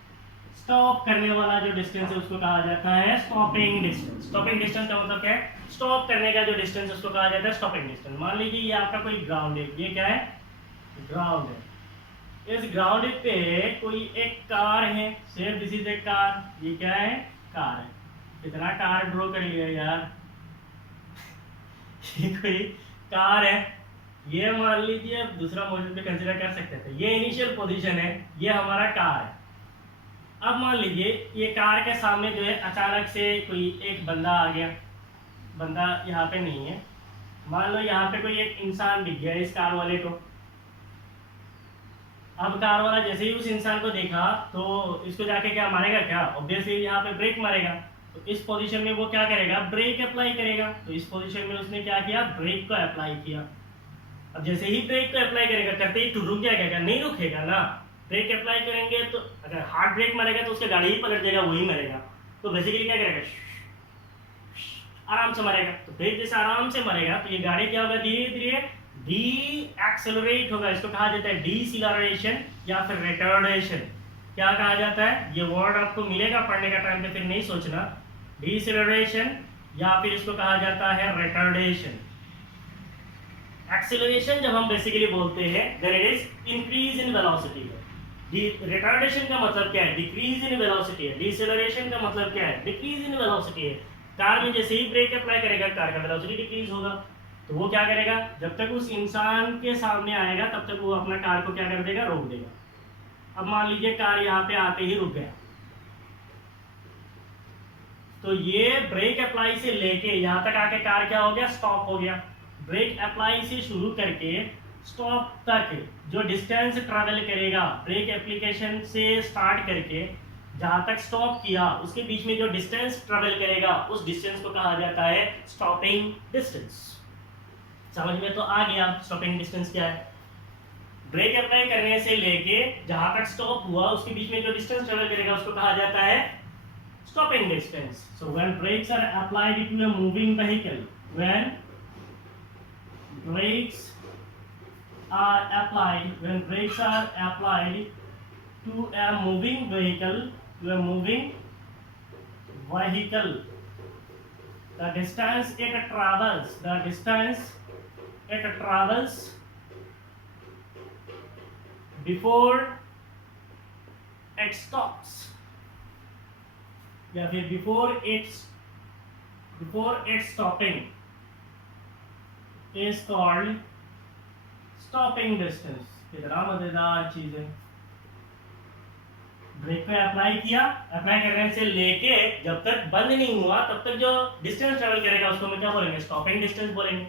स्टॉप करने वाला जो डिस्टेंस है उसको कहा जाता है स्टॉपिंग डिस्टेंस। स्टॉपिंग डिस्टेंस का मतलब क्या है? स्टॉप करने का जो डिस्टेंस उसको कहा जाता है स्टॉपिंग डिस्टेंस। मान लीजिए ये आपका कोई ग्राउंड है, ये क्या है? ग्राउंड है। इस ग्राउंड पे कोई एक कार है, से दिस इज ए कार, ये क्या है? कार है। कितना कार ड्रॉ कर लिया यार। ये कोई कार है, ये मान लीजिए अब दूसरा मॉडल पे कंसीडर कर सकते थे। ये इनिशियल पोजीशन है, ये हमारा कार है। अब मान लीजिए ये कार के सामने जो है अचानक से कोई एक बंदा आ गया। बंदा यहाँ पे नहीं है, मान लो यहाँ पे कोई एक इंसान दिख गया इस कार वाले को। अब कार वाला जैसे ही उस इंसान को देखा तो इसको जाके क्या मारेगा? क्या ऑब्वियसली यहाँ पे ब्रेक मारेगा। तो इस पोजीशन में वो क्या करेगा? ब्रेक अप्लाई करेगा। तो इस पोजीशन में उसने क्या किया? ब्रेक को अप्लाई किया। अब जैसे ही ब्रेक को अप्लाई करेगा, करते ही रुक जाएगा क्या? नहीं रुकेगा ना। ब्रेक अप्लाई करेंगे तो अगर हार्ड ब्रेक मारेगा तो उसका गाड़ी ही पलट जाएगा, वही मरेगा। तो बेसिकली क्या करेगा? आराम से मरेगा। तो ब्रेक जैसे आराम से मरेगा तो ये गाड़ी क्या होगा? धीरे धीरे डी एक्सेलरेट होगा। इसको कहा जाता है डीसिलरेशन या फिर रिटार्डेशन। क्या कहा जाता है? ये वर्ड आपको मिलेगा पढ़ने का टाइम पे, फिर नहीं सोचना। डीसिलरेशन या फिर इसको कहा जाता है रिटार्डेशन। एक्सेलरेशन जब हम बेसिकली बोलते हैं there is increase in velocity है। रिटार्डेशन का मतलब क्या है? डिक्रीज इन वेलोसिटी है। डिसेलरेशन का मतलब क्या है? डिक्रीज इन वेलोसिटी है। कार में जैसे ही ब्रेक अप्लाई करेगा कार का वेलोसिटी डिक्रीज होगा। तो वो क्या करेगा? जब तक उस इंसान के सामने आएगा तब तक वो अपना कार को क्या कर देगा? रोक देगा। अब मान लीजिए कार यहाँ पे आते ही रुक गया, तो ये ब्रेक अप्लाई से लेके यहाँ तक आके कार क्या हो गया? स्टॉप हो गया। ब्रेक अप्लाई से शुरू करके स्टॉप तक जो डिस्टेंस ट्रैवल करेगा, ब्रेक एप्लीकेशन से स्टार्ट करके जहां तक स्टॉप किया उसके बीच में जो डिस्टेंस ट्रैवल करेगा उस डिस्टेंस को कहा जाता है स्टॉपिंग डिस्टेंस। समझ में तो आ गया स्टॉपिंग डिस्टेंस क्या है? ब्रेक अप्लाई करने से लेके जहां तक स्टॉप हुआ उसके बीच में जो डिस्टेंस ट्रैवल करेगा उसको कहा जाता है stopping distance. So when brakes are applied to a moving vehicle, when brakes when brakes are applied to a moving vehicle, the distance it travels before it stops, या फिर before it's stopping is called stopping distance। कितना मजेदार चीज है। Break पे apply किया, apply करने से लेके जब तक बंद नहीं हुआ तब तक जो डिस्टेंस ट्रेवल करेगा उसको मैं क्या बोलेंगे? स्टॉपिंग डिस्टेंस बोलेंगे।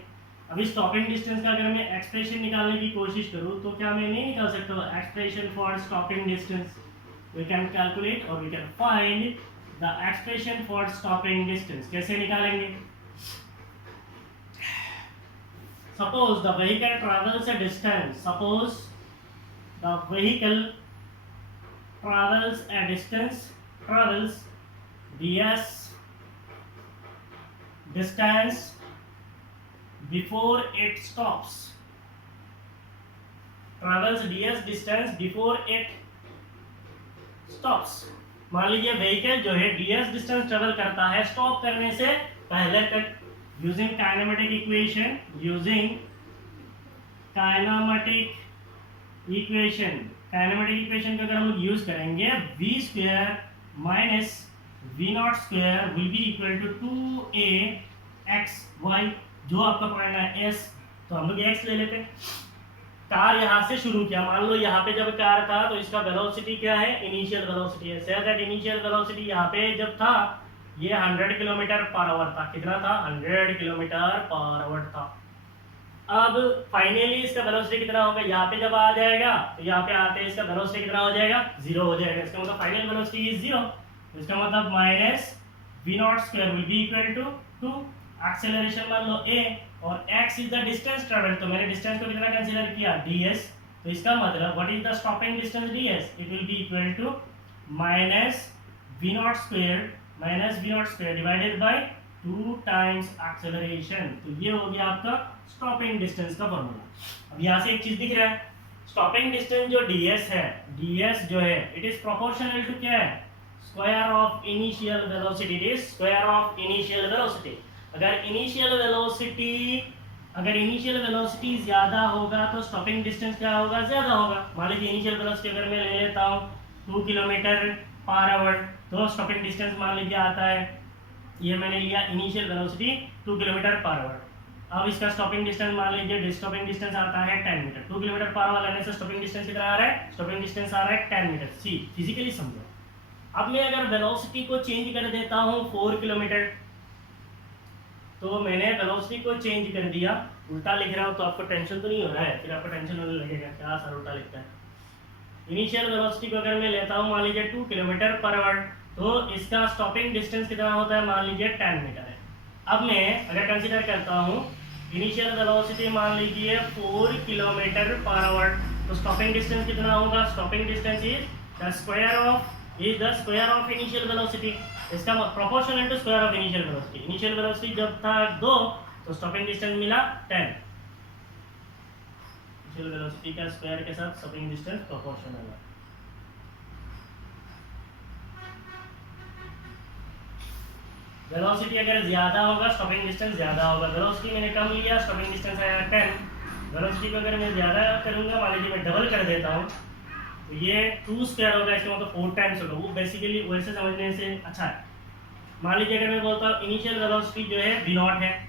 अभी स्टॉपिंग डिस्टेंस का अगर मैं एक्सप्रेशन निकालने की कोशिश करूं तो क्या मैं नहीं निकाल सकता expression for stopping distance? We can calculate और we can find the expression for stopping distance. कैसे निकालेंगे? Suppose the vehicle travels a distance. Suppose the vehicle travels a distance, travels ds distance before it stops. Travels ds distance before it stops. मान लीजिए vehicle जो है ds distance travel करता है stop करने से पहले तक। using kinematic equation का अगर हम यूज करेंगे v² - v naught square will be equal to 2a x y, जो आपका पॉइंट है एस, तो हम लोग एक्स ले लेते हैं। कार यहाँ से शुरू किया, मान लो यहाँ पे जब कार था तो इसका वेलोसिटी क्या है, इनिशियल वेलोसिटी है। से दैट इनिशियल वेलोसिटी यहाँ पे जब था ये 100 किलोमीटर पर आवर था। कितना था, 100 किलोमीटर पर आवर था। अब फाइनली इसका वेलोसिटी कितना होगा, यहाँ पे जब आ जाएगा तो यहाँ पे आते हैं इसका वेलोसिटी कितना हो जाएगा, 0 हो जाएगा। इसका मतलब फाइनल वेलोसिटी इज 0। इसका मतलब minus v naught square will be equal to 2, acceleration मान लो a और x is the distance travel, तो मैंने डिस्टेंस को कितना कंसीडर किया, ds। तो इसका मतलब what is the stopping distance ds, it will be equal to minus v naught square divided by 2 times acceleration. तो ये हो गया आपका स्टॉपिंग डिस्टेंस का फॉर्मूला। अब यहाँ से एक चीज दिख रहा है, स्टॉपिंग डिस्टेंस जो ds है, ds जो है इट इज प्रोपोर्शनल टू क्या है, square of initial velocity. It is square of initial velocity. अगर इनिशियल वेलोसिटी ज्यादा होगा तो स्टॉपिंग डिस्टेंस क्या होगा, ज्यादा होगा। मान लीजिए इनिशियल वेलोसिटी अगर मैं ले लेता हूँ 2 किलोमीटर पर आवर, तो स्टॉपिंग डिस्टेंस मान लीजिए आता है, ये मैंने लिया initial velocity 2 kilometre per our. अब इसका स्टॉपिंग डिस्टेंस मान लीजिए स्टॉपिंग डिस्टेंस आता है 10 मीटर। 2 किलोमीटर पर आवर लेने से स्टॉपिंग डिस्टेंस कितना आ रहा है, स्टॉपिंग डिस्टेंस आ रहा है 10 मीटर। सी फिजिकली समझो। अब मैं अगर वेलोसिटी को चेंज कर देता हूँ 4 किलोमीटर, तो मैंने वेलोसिटी को चेंज कर दिया, उल्टा लिख रहा हूँ तो आपको टेंशन तो नहीं हो रहा है, फिर आपको टेंशन होने लगेगा क्या सर उल्टा लिखता है। इनिशियल वेलोसिटी को अगर मैं लेता हूँ मान लीजिए 2 किलोमीटर पर आवर, तो इसका स्टॉपिंग डिस्टेंस कितना होता है, मान लीजिए 10 मीटर है। अब मैं अगर कंसीडर करता हूँ इनिशियल वेलोसिटी मान लीजिए 4 किलोमीटर पर आवर, तो स्टॉपिंग डिस्टेंस कितना होगा, stopping distance is the square of initial velocity. इसका proportional to square of initial velocity. Initial velocity जब था 2 तो स्टॉपिंग डिस्टेंस मिला 10। इनिशियल वेलोसिटी का स्क्वायर के साथ स्टॉपिंग डिस्टेंस प्रोपोर्शनल है। वेलोसिटी अगर ज्यादा होगा स्टॉपिंग डिस्टेंस ज्यादा होगा। वेलोसिटी मैंने कम लिया, स्टॉपिंग डिस्टेंस आया 10। वेलोसिटी को अगर मैं ज्यादा करूंगा, मान लीजिए मैं डबल कर देता हूँ, तो ये 2 स्क्वायर होगा, इसका मतलब 4 टाइम्स होगा। वो बेसिकली वैसे समझने से अच्छा है। मान लीजिए अगर मैं बोलता हूँ इनिशियल वेलोसिटी जो है v नॉट है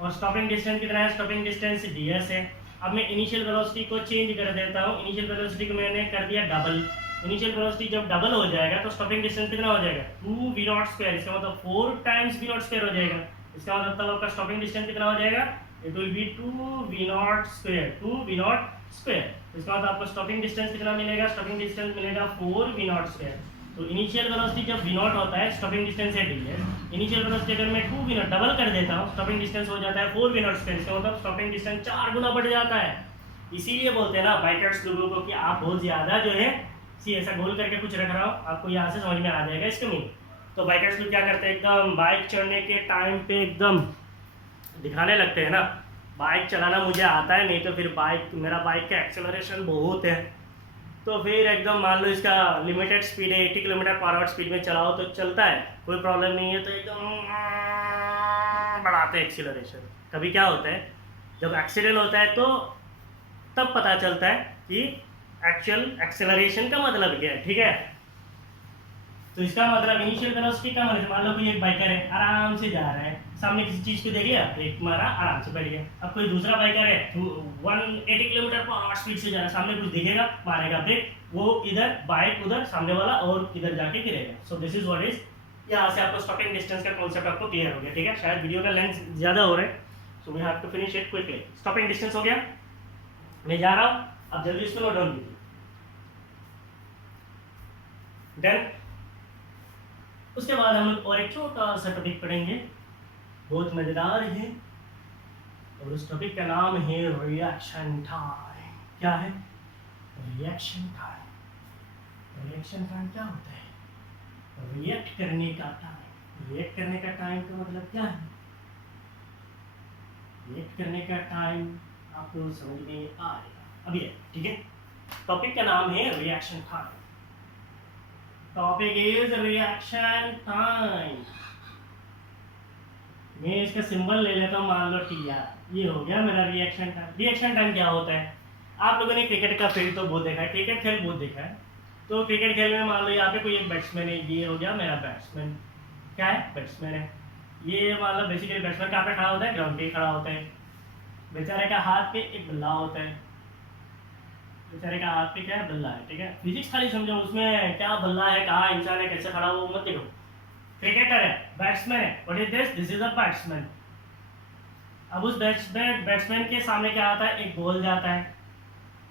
और स्टॉपिंग डिस्टेंस कितना है, स्टॉपिंग डिस्टेंस ds है। अब मैं इनिशियल वेलोसिटी को चेंज कर देता हूँ, इनिशियल वेलोसिटी को मैंने कर दिया डबल। इनिशियल वेलोसिटी जब डबल हो जाएगा तो स्टॉपिंग डिस्टेंस कितना हो जाएगा, 2 v नॉट स्क्वायर, इसका मतलब 4 टाइम्स v नॉट स्क्वायर हो जाएगा। इसका मतलब तब आपका स्टॉपिंग डिस्टेंस कितना हो जाएगा, it will B 2 v not square, 2 v not square. इसका मतलब आपको स्टॉपिंग डिस्टेंस कितना मिलेगा, स्टॉपिंग डिस्टेंस मिलेगा 4 v नॉट स्क्वायर। तो इनिशियल वेलोसिटी जब v नॉट होता है, स्टॉपिंग डिस्टेंस है ds। इनिशियल वेलोसिटी अगर मैं 2 v नॉट डबल कर देता हूँ, स्टॉपिंग डिस्टेंस हो जाता है 4 v नॉट स्क्वायर। इसका मतलब स्टॉपिंग डिस्टेंस 4 गुना बढ़ जाता है। इसीलिए बोलते हैं ना बाइकर्स लोगों को कि आप बहुत ज्यादा जो है सी ऐसा गोल करके कुछ रख रहा हूँ, आपको यहाँ से समझ में आ जाएगा इसका मीनिंग। तो बाइकर्स लोग क्या करते हैं, एकदम बाइक चढ़ने के टाइम पे एकदम दिखाने लगते हैं ना, बाइक चलाना मुझे आता है, नहीं तो फिर मेरा बाइक का एक्सेलरेशन बहुत है, तो फिर एकदम मान लो इसका लिमिटेड स्पीड है 80 किलोमीटर पर आवर स्पीड में चलाओ तो चलता है, कोई प्रॉब्लम नहीं है, तो एकदम बढ़ाते हैं एक्सेलरेशन। कभी क्या होता है जब एक्सीडेंट होता है तो तब पता चलता है कि एक्चुअल एक्सेलरेशन का मतलब क्या है, ठीक है। तो इसका मतलब इनिशियल वेलोसिटी का मतलब, मान लो कोई एक बाइकर है आराम से जा रहा है, सामने किसी चीज को देख लिया ब्रेक मारा आराम से बैठ गया। अब कोई दूसरा बाइकर है 180 किलोमीटर पर आवर स्पीड से जा रहा है, सामने कुछ दिखेगा मारेगा ब्रेक, वो इधर बाइक उधर सामने वाला और इधर जाके गिरेगा। सो दिस इज व्हाट इज, यहाँ से आपको स्टॉपिंग डिस्टेंस का कॉन्सेप्ट आपको क्लियर हो गया, ठीक है। शायद वीडियो का लेंथ ज्यादा हो रहा है, so we have to finish it quickly. Stopping distance हो गया, मैं जा रहा हूँ, अब जल्दी इसको नोट डाउन कीजिए। देन उसके बाद हम लोग और एक छोटा सा टॉपिक पढ़ेंगे, बहुत मजेदार है, और उस टॉपिक का नाम है रिएक्शन टाइम। क्या है, रिएक्शन टाइम। रिएक्शन टाइम क्या होता है, रिएक्ट करने का टाइम। रिएक्ट करने का टाइम का मतलब क्या है, रिएक्ट करने का टाइम आपको समझ में आएगा अभी, ठीक है। टॉपिक का नाम है reaction time. Topic is reaction time. मैं इसका सिंबल ले लेता हूँ, मान लो TR, ये हो गया मेरा रिएक्शन टाइम। रिएक्शन टाइम क्या होता है, आप लोगों ने क्रिकेट का फील्ड तो बहुत देखा है, क्रिकेट खेल बहुत देखा है, तो क्रिकेट खेलने में मान लो यहाँ पे कोई एक बैट्समैन है, ये हो गया मेरा बैट्समैन, क्या है बैट्समैन है। ये मान लो बेसिकली बैट्समैन कहाँ पे खड़ा होता है, ग्राउंड पे खड़ा होता है। बेचारे का हाथ पे एक बल्ला होता है, बेचारे का हाथ पे क्या है, बल्ला है, ठीक है। फिजिक्स खाली समझो, उसमें क्या बल्ला है, कहाँ इंसान है, कैसे खड़ा हो मत देखो। क्रिकेटर है, बैट्समैन है, what is this, this is a batsman. अब उस बैट्समैन के सामने क्या आता है, एक बॉल जाता है।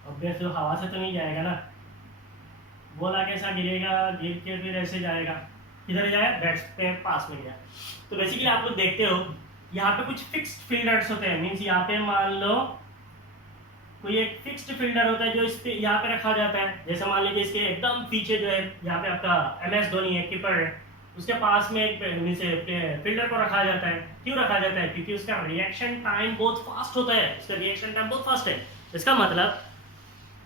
ऑब्वियसली हवा से तो नहीं जाएगा ना, बॉल आके ऐसा गिरेगा, गिर के फिर ऐसे जाएगा, किधर जाए, बैट्स पे पास में गया। तो बेसिकली आप लोग देखते हो यहाँ पे कुछ फिक्स्ड फील्डर्स होते हैं, मीन्स यहाँ पे मान लो कोई एक फिक्स्ड फील्डर होता है जो इस पे यहाँ पे रखा जाता है। जैसे मान लीजिए इसके एकदम पीछे जो है यहाँ पे आपका MS धोनी है, कीपर है, उसके पास में एक फील्डर को रखा जाता है। क्यों रखा जाता है, क्योंकि उसका रिएक्शन टाइम बहुत फास्ट होता है, उसका रिएक्शन टाइम बहुत फास्ट है। इसका मतलब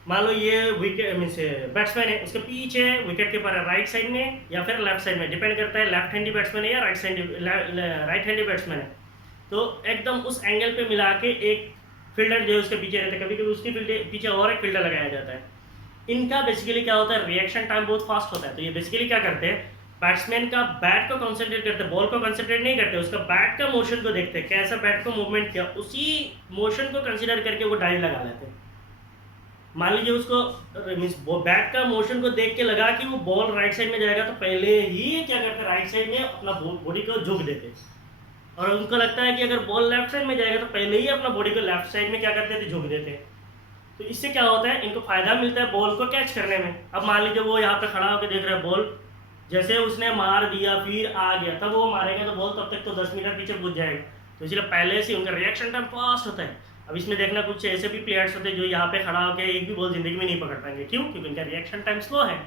मान लो ये विकेट मीन्स बैट्समैन है, उसके पीछे विकेट कीपर है, राइट साइड में या फिर लेफ्ट साइड में, डिपेंड करता है लेफ्ट हैंडी बैट्समैन है या राइट हैंडी बैट्समैन है। तो एकदम उस एंगल पे मिला के एक फील्डर जो है उसके पीछे रहता है, कभी कभी उसके पीछे और एक फील्डर लगाया जाता है। इनका बेसिकली क्या होता है, रिएक्शन टाइम बहुत फास्ट होता है। तो ये बेसिकली क्या करते हैं, बैट्समैन का बैट को कंसंट्रेट करते हैं, बॉल को कंसंट्रेट नहीं करते, उसका बैट का मोशन को देखते हैं, कैसा बैट को मूवमेंट किया, उसी मोशन को कंसिडर करके वो डाइव लगा लेते हैं। मान लीजिए उसको मीन्स बैट का मोशन को देख के लगा कि वो बॉल राइट साइड में जाएगा, तो पहले ही क्या करते हैं, राइट साइड में अपना बॉडी को झुक देते। और उनको लगता है कि अगर बॉल लेफ्ट साइड में जाएगा तो पहले ही अपना बॉडी को लेफ्ट साइड में क्या करते थे, झुक देते। तो इससे क्या होता है, इनको फायदा मिलता है बॉल को कैच करने में। अब मान लीजिए वो यहाँ पे खड़ा होकर देख रहा है बॉल, जैसे उसने मार दिया फिर आ गया, तब वो मारेगा तो बॉल तब तक तो 10 मीटर पीछे पहुंच जाएगा। तो इसलिए पहले से उनका रिएक्शन टाइम फास्ट होता है। अब इसमें देखना कुछ ऐसे भी प्लेयर्स होते हैं जो यहाँ पे खड़ा होकर एक भी बॉल जिंदगी में नहीं पकड़ पाएंगे। क्यों, क्योंकि इनका रिएक्शन टाइम स्लो है।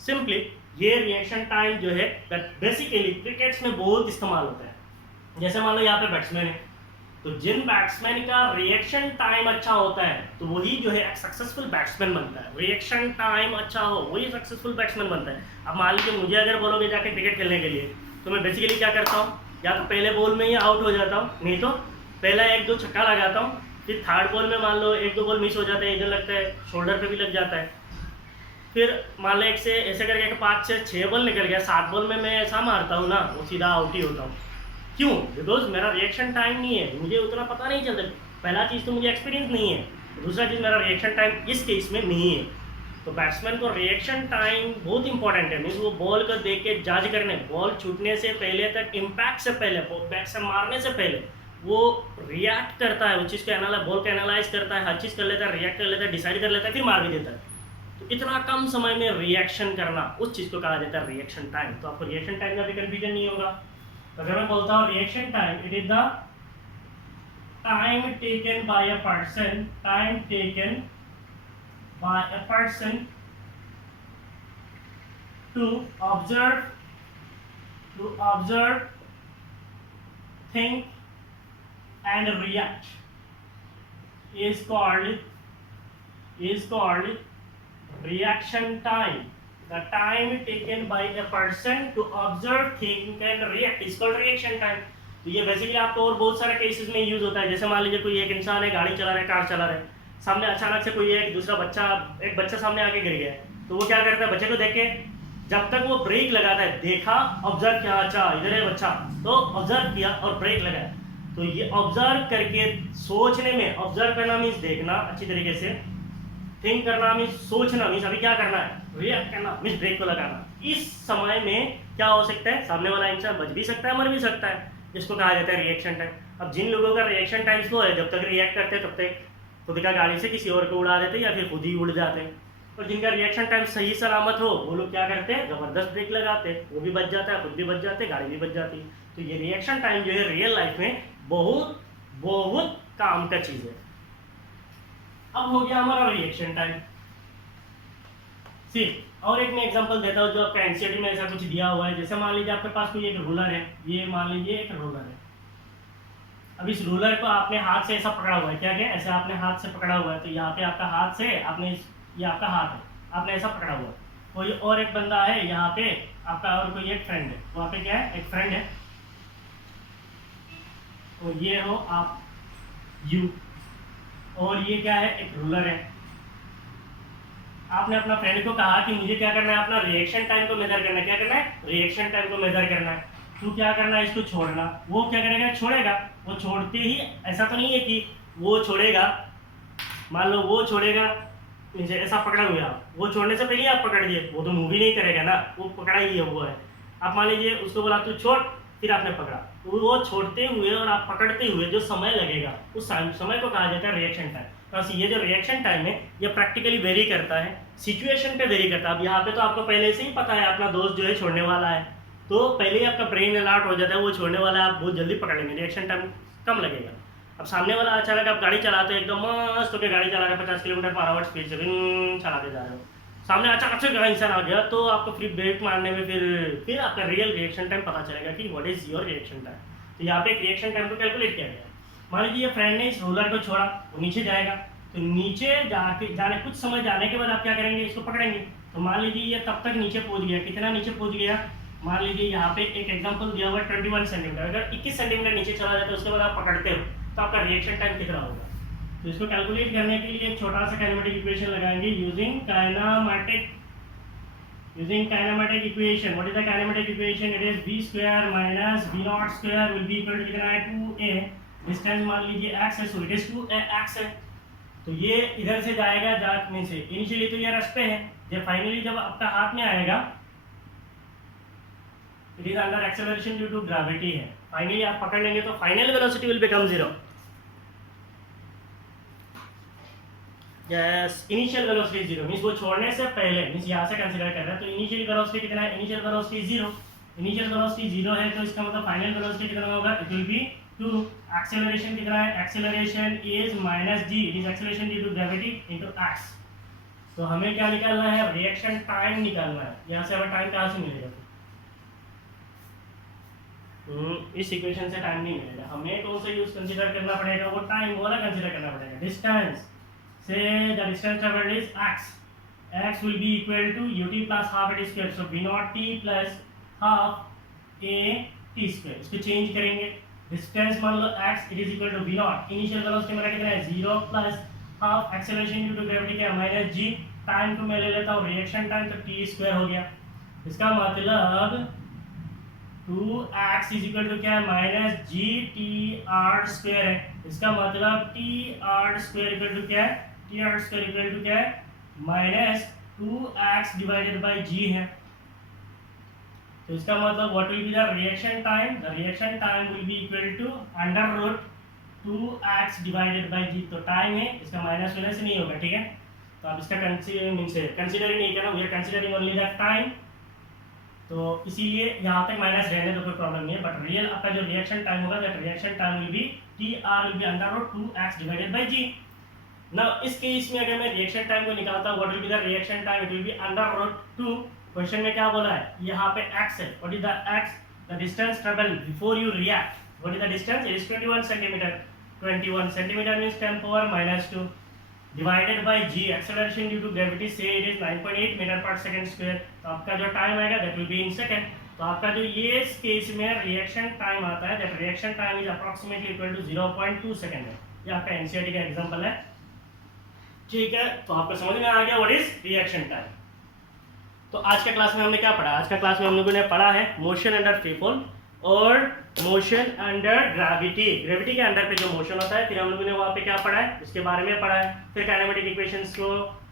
सिंपली ये रिएक्शन टाइम जो है बेसिकली क्रिकेट्स में बहुत इस्तेमाल होता है। जैसे मान लो यहाँ पे बैट्समैन है, तो जिन बैट्समैन का रिएक्शन टाइम अच्छा होता है तो वही जो है एक सक्सेसफुल बैट्समैन बनता है। रिएक्शन टाइम अच्छा हो वही सक्सेसफुल बैट्समैन बनता है। अब मान लीजिए मुझे अगर बोलोगे जाके क्रिकेट खेलने के लिए, तो मैं बेसिकली क्या करता हूँ, या तो पहले बॉल में ही आउट हो जाता हूँ, नहीं तो पहला 1-2 छक्का लगाता हूँ, फिर थर्ड बॉल में मान लो 1-2 बॉल मिस हो जाते हैं, इधर लगता है शोल्डर पे भी लग जाता है, फिर मान लो एक से ऐसे करके 5 से 6 बॉल निकल गया, 7 बॉल में मैं ऐसा मारता हूँ ना, वो सीधा आउट ही होता हूँ। क्यों, बिकॉज मेरा रिएक्शन टाइम नहीं है, मुझे उतना पता नहीं चलता। पहला चीज़ तो मुझे एक्सपीरियंस नहीं है, दूसरा चीज़ मेरा रिएक्शन टाइम इस केस में नहीं है। तो बैट्समैन को रिएक्शन टाइम बहुत इंपॉर्टेंट है। मीन्स वो बॉल को देख के जज करने, बॉल छूटने से पहले तक, इम्पैक्ट से पहले, बैट से मारने से पहले वो रिएक्ट करता है, उस चीज़ को बॉल को एनालाइज करता है, हर चीज़ कर लेता है, रिएक्ट कर लेता है, डिसाइड कर लेता है, फिर मार भी देता है। तो इतना कम समय में रिएक्शन करना, उस चीज़ को कहा जाता है रिएक्शन टाइम। तो आपको रिएक्शन टाइम का भी कन्फ्यूजन नहीं होगा। तो अगर मैं बोलता हूँ reaction time, it is the time taken by a person, time taken by a person to observe, think and react is called reaction time. The time taken by a person to observe, think and react is called reaction time. तो ये basically आपको और बहुत सारे cases में use होता है। जैसे मान लीजिए कोई एक इंसान है, गाड़ी चला रहा है, कार चला रहा है, सामने अचानक से कोई एक बच्चा सामने आके गिर गया है, तो वो क्या करता है, बच्चे को देख के जब तक वो ब्रेक लगाता है, देखा, ऑब्जर्व किया, अच्छा इधर है बच्चा, तो ऑब्जर्व किया और ब्रेक लगाया। तो ये ऑब्जर्व करके सोचने में, ऑब्जर्व करना मीन्स देखना अच्छी तरीके से, थिंक करना मीन्स सोचना, मीन्स अभी क्या करना है, रिएक्ट करना मीन्स ब्रेक को लगाना। इस समय में क्या हो सकता है, सामने वाला इंसान बच भी सकता है, मर भी सकता है, जिसको कहा जाता है रिएक्शन टाइम। अब जिन लोगों का रिएक्शन टाइम स्लो है, जब तक रिएक्ट करते हैं तब तक खुद का गाड़ी से किसी और को उड़ा देते हैं या फिर खुद ही उड़ जाते हैं। और जिनका रिएक्शन टाइम सही सलामत हो, वो लोग क्या करते हैं, जबरदस्त ब्रेक लगाते हैं, वो भी बच जाता है, खुद भी बच जाते हैं, गाड़ी भी बच जाती है। तो ये रिएक्शन टाइम जो है रियल लाइफ में बहुत बहुत काम का चीज है। अब हो गया हमारा रिएक्शन टाइम। सी और एक मैं एग्जांपल देता हूँ जो आपका एनसीईआरटी में ऐसा कुछ दिया हुआ है। जैसे मान लीजिए आपके पास कोई एक रूलर है, ये मान लीजिए एक रूलर है। अब इस रूलर को आपने हाथ से ऐसा पकड़ा हुआ है, क्या क्या ऐसे आपने हाथ से पकड़ा हुआ है, तो यहाँ पे आपका हाथ से आपने, ये आपका हाथ है, आपने ऐसा पकड़ा हुआ है। कोई और एक बंदा है यहाँ पे आपका, और कोई एक फ्रेंड है, वहाँ पे क्या है, एक फ्रेंड है, तो ये हो आप यू, और ये क्या है, एक रूलर है। आपने अपना फ्रेंड को कहा कि मुझे क्या करना है, अपना रिएक्शन टाइम को मेजर करना है। क्या करना है, रिएक्शन टाइम को मेजर करना है। तो क्या करना है, इसको छोड़ना। वो क्या करेगा, छोड़ेगा। वो छोड़ते ही, ऐसा तो नहीं है कि वो छोड़ेगा, मान लो वो छोड़ेगा, ऐसा पकड़ा हुआ, वो छोड़ने से पहले आप पकड़ दिए, वो तो मूव ही नहीं करेगा ना, वो पकड़ा ही है वो है। आप मान लीजिए उसको बोला तू छोड़, फिर आपने पकड़ा, तो वो छोड़ते हुए और आप पकड़ते हुए जो समय लगेगा उस समय को कहा जाता है रिएक्शन टाइम। तो ये जो रिएक्शन टाइम है ये प्रैक्टिकली वेरी करता है, सिचुएशन पे वेरी करता है। अब यहाँ पे तो आपको पहले से ही पता है अपना दोस्त जो है छोड़ने वाला है, तो पहले ही आपका ब्रेन अलर्ट हो जाता है, वो छोड़ने वाला है, आप बहुत जल्दी पकड़ लेंगे, रिएक्शन टाइम कम लगेगा। अब सामने वाला अचानक आप गाड़ी चलाते हो एकदम मस्त होकर गाड़ी चला रहे 50 किलोमीटर पर आवर स्पीड से चलाते जा रहे हो, सामने अचानक से इंसान आ गया, तो आपको फिर ब्रेक मारने में फिर आपका रियल रिएक्शन टाइम पता चलेगा कि what is your reaction time. तो यहाँ पे रिएक्शन टाइम को कैलकुलेट किया गया। मान लीजिए फ्रेंड ने इस रोलर को छोड़ा, वो नीचे जाएगा, तो नीचे जाने कुछ समय जाने के बाद आप क्या करेंगे, इसको पकड़ेंगे। तो मान लीजिए ये तब तक नीचे पहुंच गया, कितना नीचे पहुंच गया, मान लीजिए यहाँ पे एक एग्जांपल दिया हुआ 21 सेंटीमीटर। अगर 21 सेंटीमीटर नीचे चला जाता है उसके बाद आप पकड़ते हो, तो आपका रिएक्शन टाइम कितना होगा। तो इसको कैलकुलेट करने के लिए एक छोटा सा काइनेमेटिक इक्वेशन लगाएंगे using kinematic equation. What is the kinematic equation, it is v square minus v not square will be equal to कितना है 2a, डिस्टेंस मान लीजिए x है, सो इट इज 2ax है। तो ये इधर से जाएगा, जाने से इनिशियली तो ये रास्ते हैं, जब फाइनली जब आपका हाथ में आएगा, it is under acceleration due to gravity है, फाइनली आप पकड़ लेंगे तो final velocity will become 0। Yes, initial velocity 0 means वो छोड़ने से पहले, मींस यहाँ से कंसीडर कर रहे हैं, तो इनिशियल वेलोसिटी कितना है, इनिशियल वेलोसिटी 0, इनिशियल वेलोसिटी 0 है, तो इसका मतलब फाइनल वेलोसिटी कितना होगा, इट विल बी 2। एक्सेलरेशन कितना है, acceleration is minus g, it is acceleration due to gravity into x। तो हमें क्या निकालना है, रिएक्शन टाइम निकालना है। यहाँ से हमें टाइम कहाँ से मिलेगा, इस इक्वेशन से टाइम नहीं मिलेगा, हमें कौन सा यूज कंसीडर करना पड़ेगा, वो टाइम वाला कंसीडर करना पड़ेगा। डिस्टेंस से the distance travelled is x will be equal to ut plus half at square, so v naught t plus half a t square। इसको चेंज करेंगे, डिस्टेंस मान लो x, it is equal to v naught, initial velocity मेरा कितना है 0 plus half acceleration due to gravity क्या minus g, time को मैं ले लेता हूँ रिएक्शन टाइम, तो t स्क्वायर हो गया। इसका मतलब 2x इज इक्वल टू क्या है minus g t r square है। इसका मतलब t r square equal to क्या है, t r square equal to क्या है minus 2x divided by g है। तो इसका मतलब what will be the reaction time, the reaction time will be equal to under root 2x divided by g। तो time है, इसका माइनस होने से नहीं होगा, ठीक है। तो आप इसका कंसीडर ही नहीं करना, we are considering only the time, तो इसीलिए यहाँ तक माइनस रहने तो कोई प्रॉब्लम नहीं है। बट रियल आपका जो रिएक्शन टाइम होगा, that reaction time will be t r will be under root 2x divided by g। Now इस केस में अगर मैं रिएक्शन टाइम को निकालता हूँ, what will be the reaction time, it will be under root 2। Question में क्या बोला है, यहाँ पे x है, what is the x, the distance travelled before you react, what is the distance, it is 21 centimetre, 21 centimetre means 10 power -2 divided by g, acceleration due to gravity से it is 9.8 metre per second square. तो आपका जो time आएगा that will be in second. तो आपका जो ये इस केस में रिएक्शन टाइम आता है, that reaction time is approximately equal to 0.2 second है। ये आपका एनसीईआरटी का एग्जांपल है, ठीक है। तो आपको समझ में आ गया व्हाट इज रिएक्शन टाइम। तो आज के क्लास में हमने क्या पढ़ा, आज का क्लास में हम लोगों ने पढ़ा है मोशन अंडर फ्री फॉल और मोशन अंडर ग्रेविटी। ग्रेविटी के अंडर पे जो मोशन होता है, फिर हम लोगों ने वहाँ पे क्या पढ़ा है, उसके बारे में पढ़ा है। फिर काइनेमेटिक इक्वेशंस को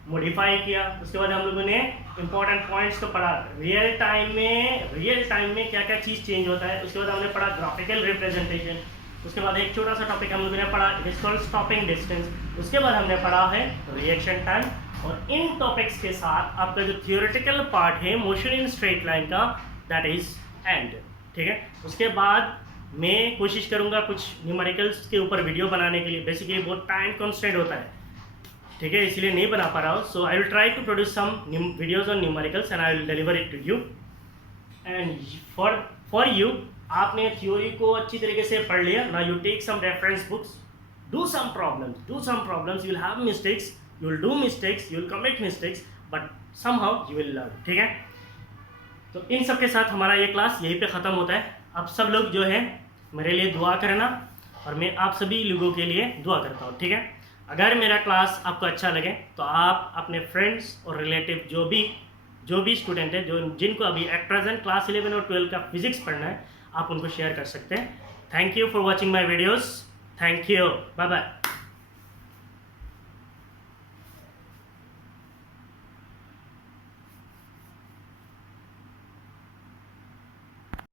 मॉडिफाई किया, उसके बाद हम लोगों ने इंपॉर्टेंट पॉइंट्स को पढ़ा, रियल टाइम में क्या क्या चीज़ चेंज होता है। उसके बाद हमने पढ़ा ग्राफिकल रिप्रेजेंटेशन। उसके बाद एक छोटा सा टॉपिक हम लोगों ने पढ़ा, it is called stopping distance. उसके बाद हमने पढ़ा है रिएक्शन टाइम। और इन टॉपिक्स के साथ आपका जो थियोरेटिकल पार्ट है मोशन इन स्ट्रेट लाइन का, दैट इज एंड, ठीक है। उसके बाद मैं कोशिश करूंगा कुछ न्यूमेरिकल्स के ऊपर वीडियो बनाने के लिए, बेसिकली बहुत टाइम कॉन्स्टेंट होता है, ठीक है, इसलिए नहीं बना पा रहा हूँ। So I will try to produce some videos on numericals and I will deliver it to you and for you. आपने थ्योरी को अच्छी तरीके से पढ़ लिया, now you take some reference books, do some problems, you will have mistakes, you will do mistakes, you will commit mistakes, but somehow you will learn, ठीक है। तो इन सब के साथ हमारा ये क्लास यहीं पे ख़त्म होता है। आप सब लोग जो है मेरे लिए दुआ करना और मैं आप सभी लोगों के लिए दुआ करता हूँ, ठीक है। अगर मेरा क्लास आपको अच्छा लगे तो आप अपने फ्रेंड्स और रिलेटिव जो भी स्टूडेंट है, जो जिनको अभी एट प्रेजेंट क्लास 11 और 12 का फिजिक्स पढ़ना है, आप उनको शेयर कर सकते हैं। Thank you for watching my videos. Thank you, bye bye.